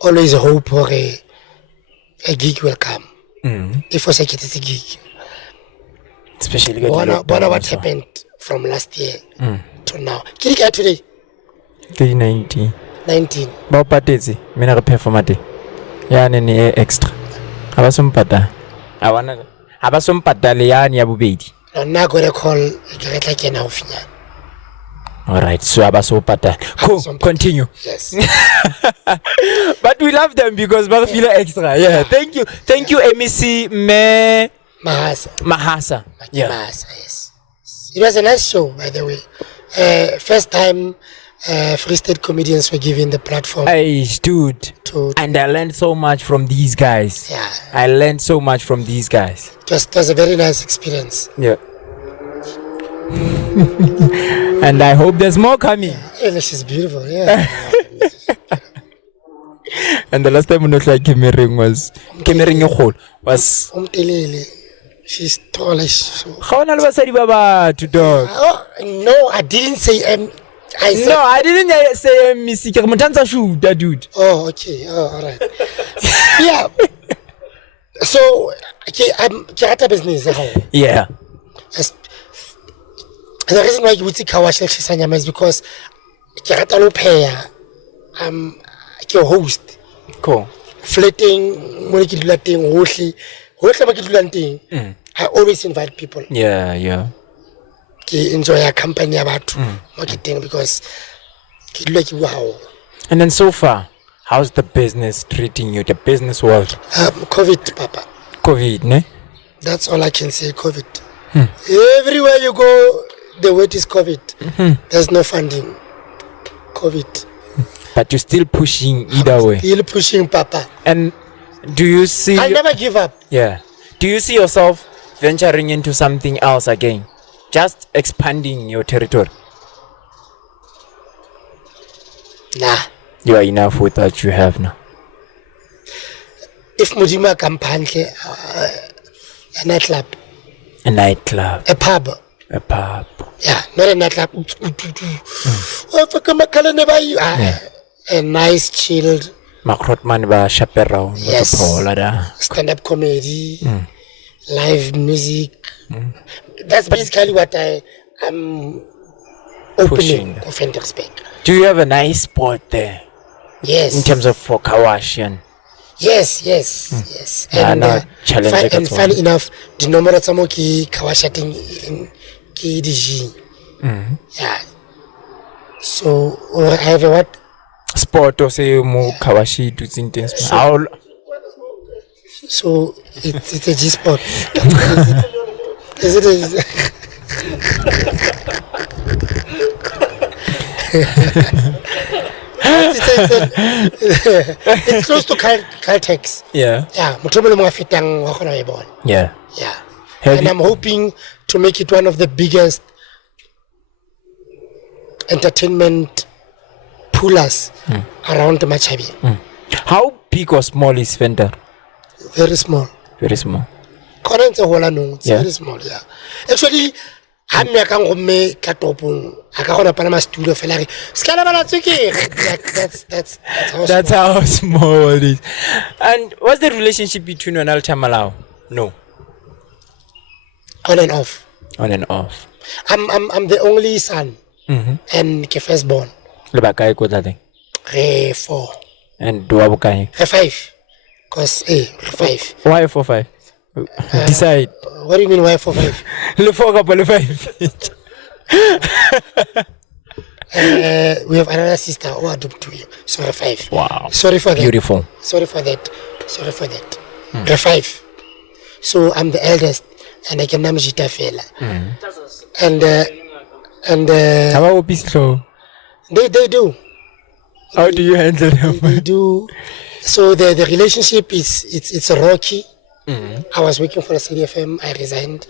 always hope for a gig will come. If was a gig. Especially what happened from last year to now. Kiri today? 2019. 19. Ba patetse mina re performate. Ya nene extra. Abasompata. Abasompata le yani ya bobedi. Na go recall ke retla ke na ofinya. All right, so abasopata. Cool, continue. Yes. But we love them because they feel extra. Yeah. Thank you, MEC Mahasa. Yeah. Mahasa, yes. It was a nice show, by the way. First time Free State comedians were given the platform. I stood and I learned so much from these guys. Yeah. I learned so much from these guys. It was a very nice experience. Yeah. And I hope there's more coming. Yeah, she's beautiful, yeah. And the last time Kemering was she's tallish. So. Dog. Oh, no, I didn't say I didn't say Missy shoot that dude. Oh, okay. Oh, all right. Yeah. So, I'm business. Yeah. The reason why you would see Kawash Sanyama is because I'm a host. Cool. Flirting, I always invite people. Yeah. Enjoy a company about marketing because And then so far, how's the business treating you, the business world? COVID, Papa. COVID, ne? That's all I can say, COVID. Everywhere you go, the word is COVID. There's no funding. COVID. But you're still pushing either way. Still pushing, Papa. And do you see... I'll never give up. Yeah. Do you see yourself venturing into something else again? Just expanding your territory? Nah. You are enough with what you have now. If Mujima Kampanje, a nightclub. A nightclub. A pub. A pub. Yeah, not a nightclub. A nice, chilled. Makrotman ba chaperone. Yes. Stand-up comedy. Live music. That's basically what I'm opening of Enterspeck. Do you have a nice spot there? Yes. In terms of for Kawashian? Yes. And funny enough, the number of Samoki Kawashating in KDG. Yeah. So, or I have a what? Sport or say more Kawashi to intense. So it's a G spot. Is it? It's close to Caltex. Yeah. Yeah. Yeah. And I'm hoping to make it one of the biggest entertainment pullers around the Machabi. How big or small is Fender? Very small. Very small. It's very small, yeah. Actually, I'm a me katopung. I can't open my studio for like that's how small it is. And what's the relationship between you and Al Chamalau? No. On and off. On and off. I'm the only son and the firstborn. Lebakai ko dati. 4. And duwa bukai. 5. Cause 5. Why 4-5? Decide. What do you mean why 4-5? Le 4 couple le 5. We have another sister who adopted you. So 5. Wow. Sorry for that. Beautiful. Sorry for that. 5. So I'm the eldest, and I can name Jita Fela. And how about Pisco? They do. How do you handle them? They do. So the relationship it's rocky. I was working for a CDFM. I resigned.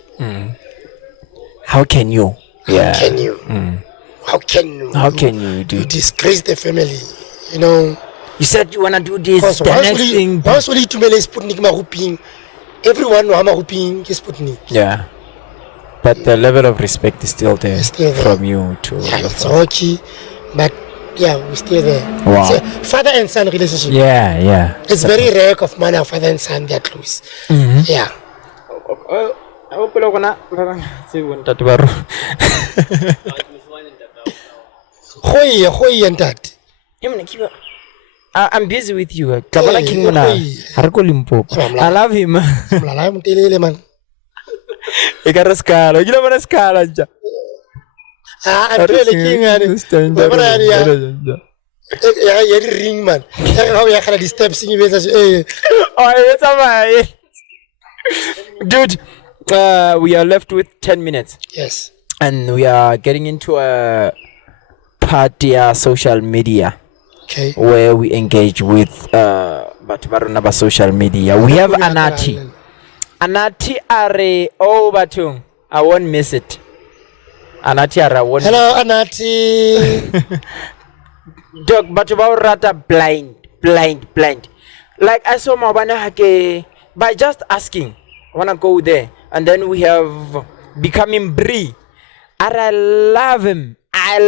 How can you? How can you? How can you do? You disgrace the family. You know. You said you wanna do this. The next thing. Once we to mele Sputnik maruping, everyone know maruping is Sputnik. Yeah. But the level of respect is still there, from you to. Yeah, it's rocky, but. Yeah, we're still there. Wow. It's a father and son relationship. Yeah. It's very rare of man of father and son that close. Yeah. I'm busy with you. I love him. I'm really king ring man. How you can disturb singing with Dude, we are left with 10 minutes. Yes. And we are getting into a party social media. Okay. Where we engage with Batubarunaba social media. We have Anati. Anati are Batung. I won't miss it. Anati are one. Hello, Anati. Dog, but about rata blind. Like I saw Mabana Hake by just asking. I wanna go there, and then we have becoming Brie. And I love him. I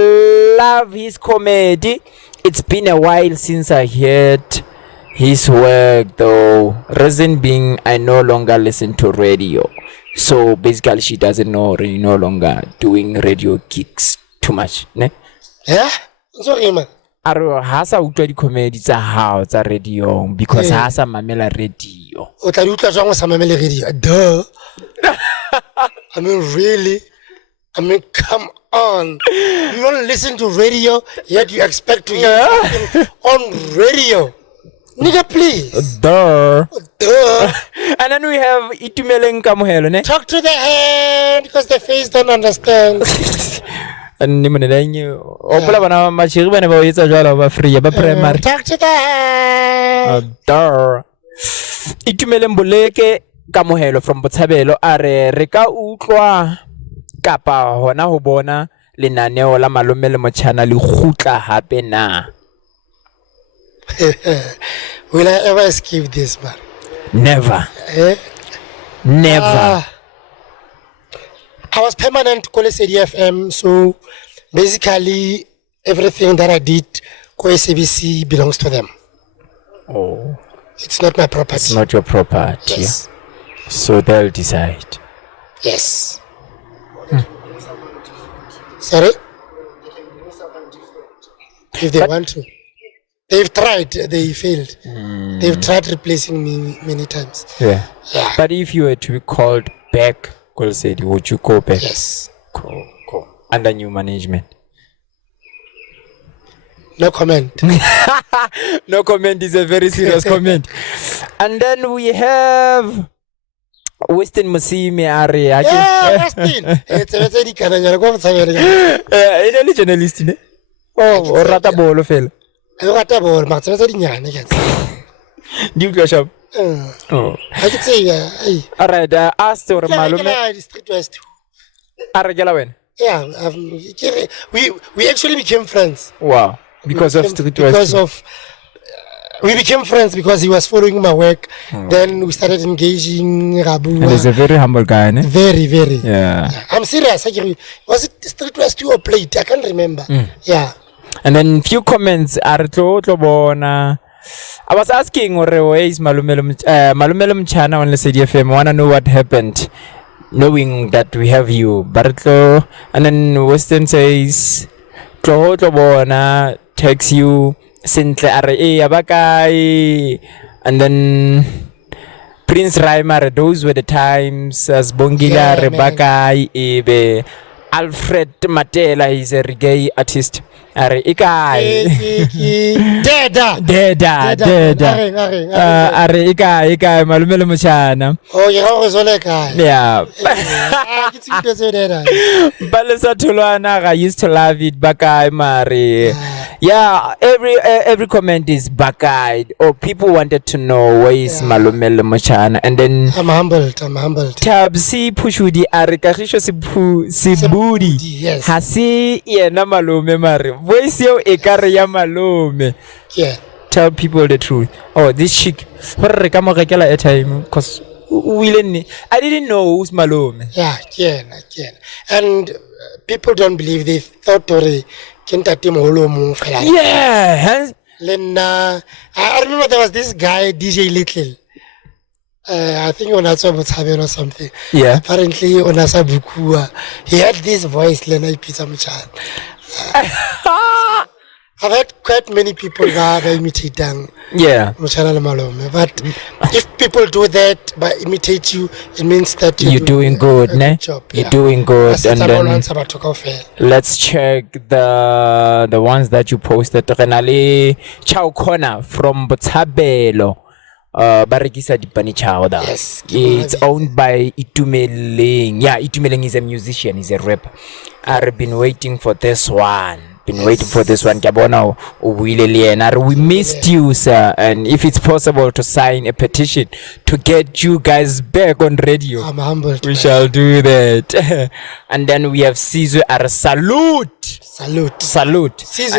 love his comedy. It's been a while since I heard his work, though. Reason being, I no longer listen to radio. So basically, she doesn't know, no longer doing radio gigs too much, ne? Yeah, sorry, man. Aro hasa utwa di comedy tsa hao tsa radio because hasa mamela radio. O tla di utla jwang sa mamela radio? Duh. I mean, really? I mean, come on. You don't listen to radio, yet you expect to hear something on radio. Nigga, please. Duh. Duh. And then we have Itumeleng Kamohelo, ne? Talk to the hand because the face don't understand. And Nimonenyo. Opala bana machiri bana ba etsa jwalo ba free ba primary. Talk to the hand. Duh. Itumeleng Boleke Kamohelo from Botshabelo are re ka utlwa kapa hona ho bona lenaneo la malome le motjhana le khutla hape na? Will I ever escape this, man? Never. Eh? Never. I was permanent Kolesedi FM, so basically everything that I did Ko SABC belongs to them. Oh. It's not my property. It's not your property. Yes. So they'll decide. Yes. Sorry? If they want to. They've tried, they failed. They've tried replacing me many times. Yeah. Yeah. But if you were to be called back, Kolesedi, would you go back? Yes. Cool. Under new management. No comment. No comment is a very serious comment. And then we have Weston Musimi Are. Yeah, Weston. It's a very Canadian. A journalist, ne? Oh, or rata bolo fell. I got a ball, but it's a young. Do you shop? Oh. I could say, all right, ask or Malume. Street West. Aragalawen. Yeah, we actually became friends. Wow. Because of Street West. Because of we became friends because he was following my work. Then we started engaging Rabu. And he's a very humble guy, ne? Very, very. Yeah. I'm serious. Was it Street West 2 or Plate? I can't remember. Yeah. And then few comments are bona. I was asking where is Malumelum Chana on the CDFM. Wanna know what happened, knowing that we have you, Bartlo. And then Western says, bona takes you Sintle Abakai. And then Prince Reimer, those were the times as Bongila Rebakai Ebe. Alfred Matela is a reggae artist. Are ikai deda are ikai malumelo mchana. Oh, yeah, was all guy. Yeah. Balesa Tulwana, I used to love it. Bakai Mari. Yeah, every comment is Bakai. Or people wanted to know where is Malumelo Mchana. And then I'm humbled. Tabsi Pushudi Arikashisho Sibudi. Yes. Hasi Yena Malume Mari. Where's your ekare ya Malume? Yeah. Tell people the truth. Oh, this chick. Because I didn't know who's Malume. Yeah, yeah. And people don't believe. They thought yeah. I remember there was this guy, DJ Little. I think on Botshabelo or something. Yeah. Apparently on Asabukua. He had this voice, Lena Pizza Mchan. I've had quite many people that imitate them. Yeah. But if people do that by imitate you, it means that you're doing good, ne? Job, you're doing good. And then let's check the ones that you posted. Renali Chaukona from Botshabelo. Barekisa Dipani Chowda. Yes. It's owned by Itumeleng. Yeah, Itumeleng is a musician, he's a rapper. I've been waiting for this one. Kabona we missed you, sir. And if it's possible to sign a petition to get you guys back on radio, I'm humbled. We shall do that. And then we have Caesar Ar salute. Caesar.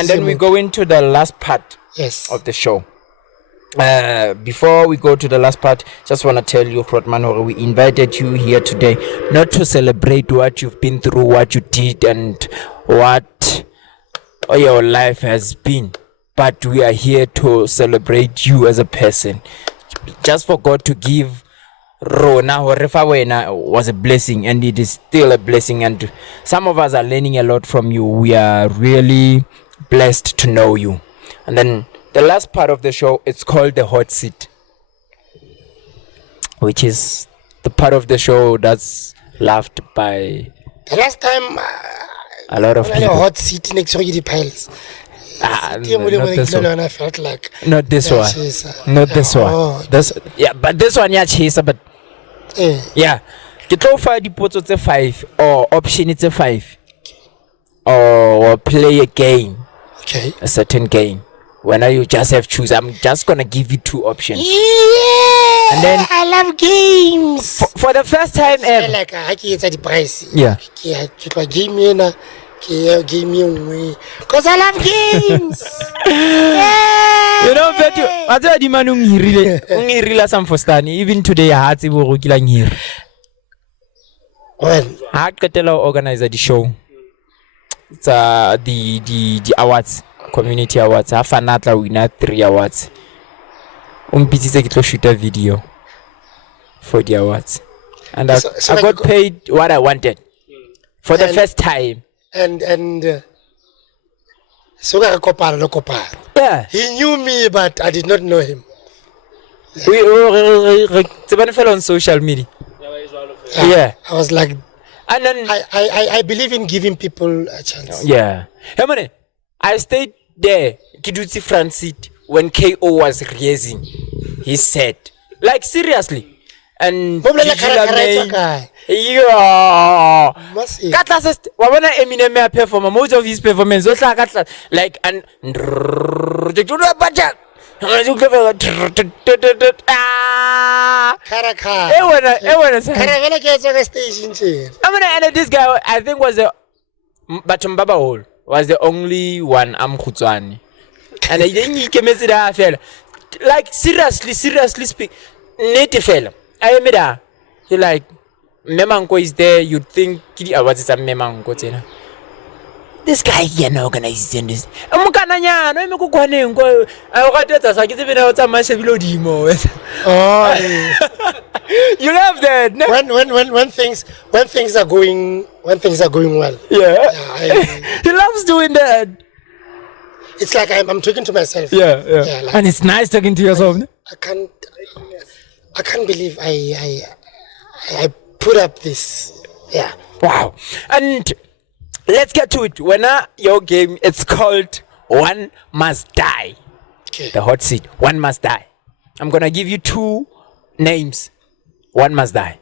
And then we go into the last part of the show. Before we go to the last part, just want to tell you, Rotman, we invited you here today not to celebrate what you've been through, what you did, and what your life has been, but we are here to celebrate you as a person. Just for God to give Rona was a blessing, and it is still a blessing, and some of us are learning a lot from you. We are really blessed to know you. And then the last part of the show, it's called the hot seat, which is the part of the show that's loved by The last time A lot of on a people. hot seat next to the piles. Ah, Seat not this one. I felt like Not this yeah, one. she's, Not this one. oh, This, yeah, but this one, yeah, chaser, but eh, yeah. Ke tlo fa dipotso tse 5 or option tse 5 or play a game, okay. a certain game. When you just have choose, I'm just gonna give you 2 options. Yeah, And then- I love games. For the first time I ever. like ha ke etsa di-price. Yeah. Ke tloa game ena ke ya game e nngwe because I love games. You know, but you, I tell you, man, ungirile some for Stani. Even today, I had to go kilang here. When I had to organize the show. It's the awards, community awards. I found out that we had 3 awards. Busy to shoot a video for the awards, and I So got paid what I wanted for the first time. and so ka kopana lo kopana. Yeah, He knew me but I did not know him. we fell on social media. Yeah, I was like, and then I believe in giving people a chance. yeah, hey man, I stayed there. Kidutsi front seat when KO was raising his set, like seriously, and Mo bolela Gigi kara-kara e tswa Lamaine- kae? yeah. Massive. Ka tlase wa bona Eminem a performer, most of his performance o tla ka tlase like and Kara-kara. Ewana sa Kara-kara ke etswa ka station tjena. I mean, and this guy I think was the Bathong Baba Hall was the only one Khutswane, and I didn't ikemetse da fela, like seriously speak nete fela I am da he like Memanko is there, you'd think kidi awards is a Memanko tsena. This guy can organize this. Amukananyana eme go kwaneng go a go tetsa sa ke tsebe na o tsamaya shebile odimo. Oh, yeah. You love that. No? when things are going well. Yeah. I- He loves doing that. it's like I'm talking to myself. Yeah. like, And it's nice talking to yourself. no? I can't believe I put up this. Yeah. Wow. And let's get to it. When your game, it's called One Must Die. Okay. The hot seat. One Must Die. I'm gonna give you 2 names. One must die.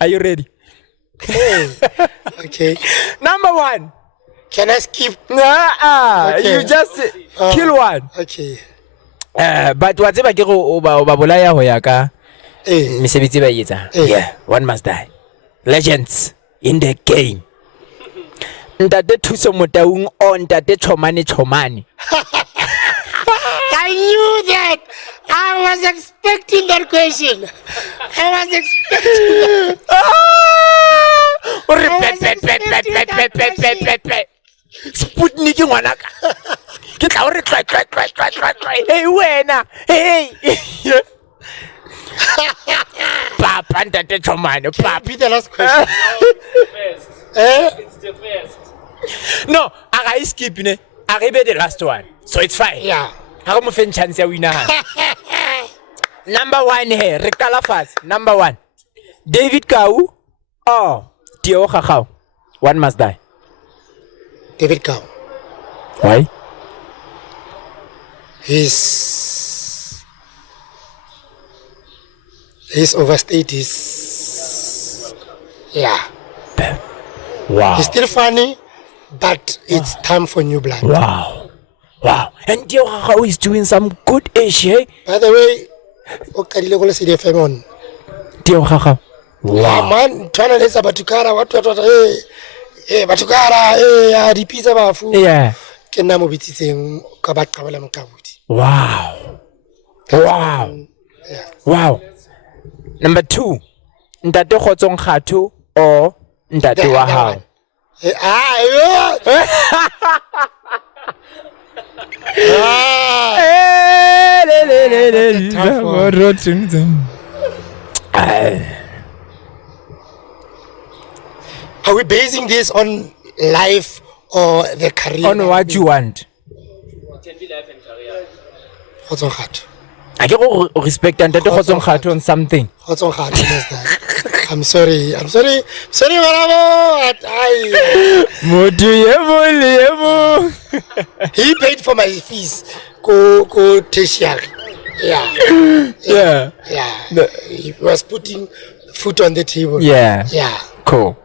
Are you ready? Hey. Okay. Number 1. Can I skip? You just kill one. Okay. But wa tseba ke go ba bolaya ho ya ka Hey. mesebetsi ba e etsang. Yeah, one must die. Legends in the game. Ntate Thuso Motaung o Ntate Chomane. I knew that. I was expecting that question. I was expecting. Sputnik ngwanaka. Ke tla o re try. Hey wena. Hey. Papa Ntate Chomane. Papa. Be the last question. It's the first. No, I skip ne. I be the last one. So it's fine. Yeah. Ha go mo fe chance ya winner. Number 1 here, re kala fast. Number 1. David Kau or Tio Gagau. One must die. David Cow. Why? He's overstayed his. Yeah. Wow. He's still funny, but it's time for new blood. Wow. And Tio Gagau is doing some good ish, eh? By the way, o kadile go le CDFM on. Tio Gagau. Wow. Man, trying to lesa batukara, what, batukara, ya dipitsa bafu. Yeah. Ke nna mo bitsitseng ka ba qabela mokabudi. Wow. Wow. Number 2. Ntate Kgotsong Kgatho or Ntate wa hao. Are we basing this on life or the career? On what you want. It can be life and career. Kgotsong Kgatho. I get respect Ntate Kgotsong Kgatho on something. Kgotsong Kgatho, yes, that. I'm sorry, Maramo. Motho ye mong le ye mong. He paid for my fees. Go tertiary. Yeah. Yeah. Yeah. He was putting food on the table. Yeah. Yeah. Cool.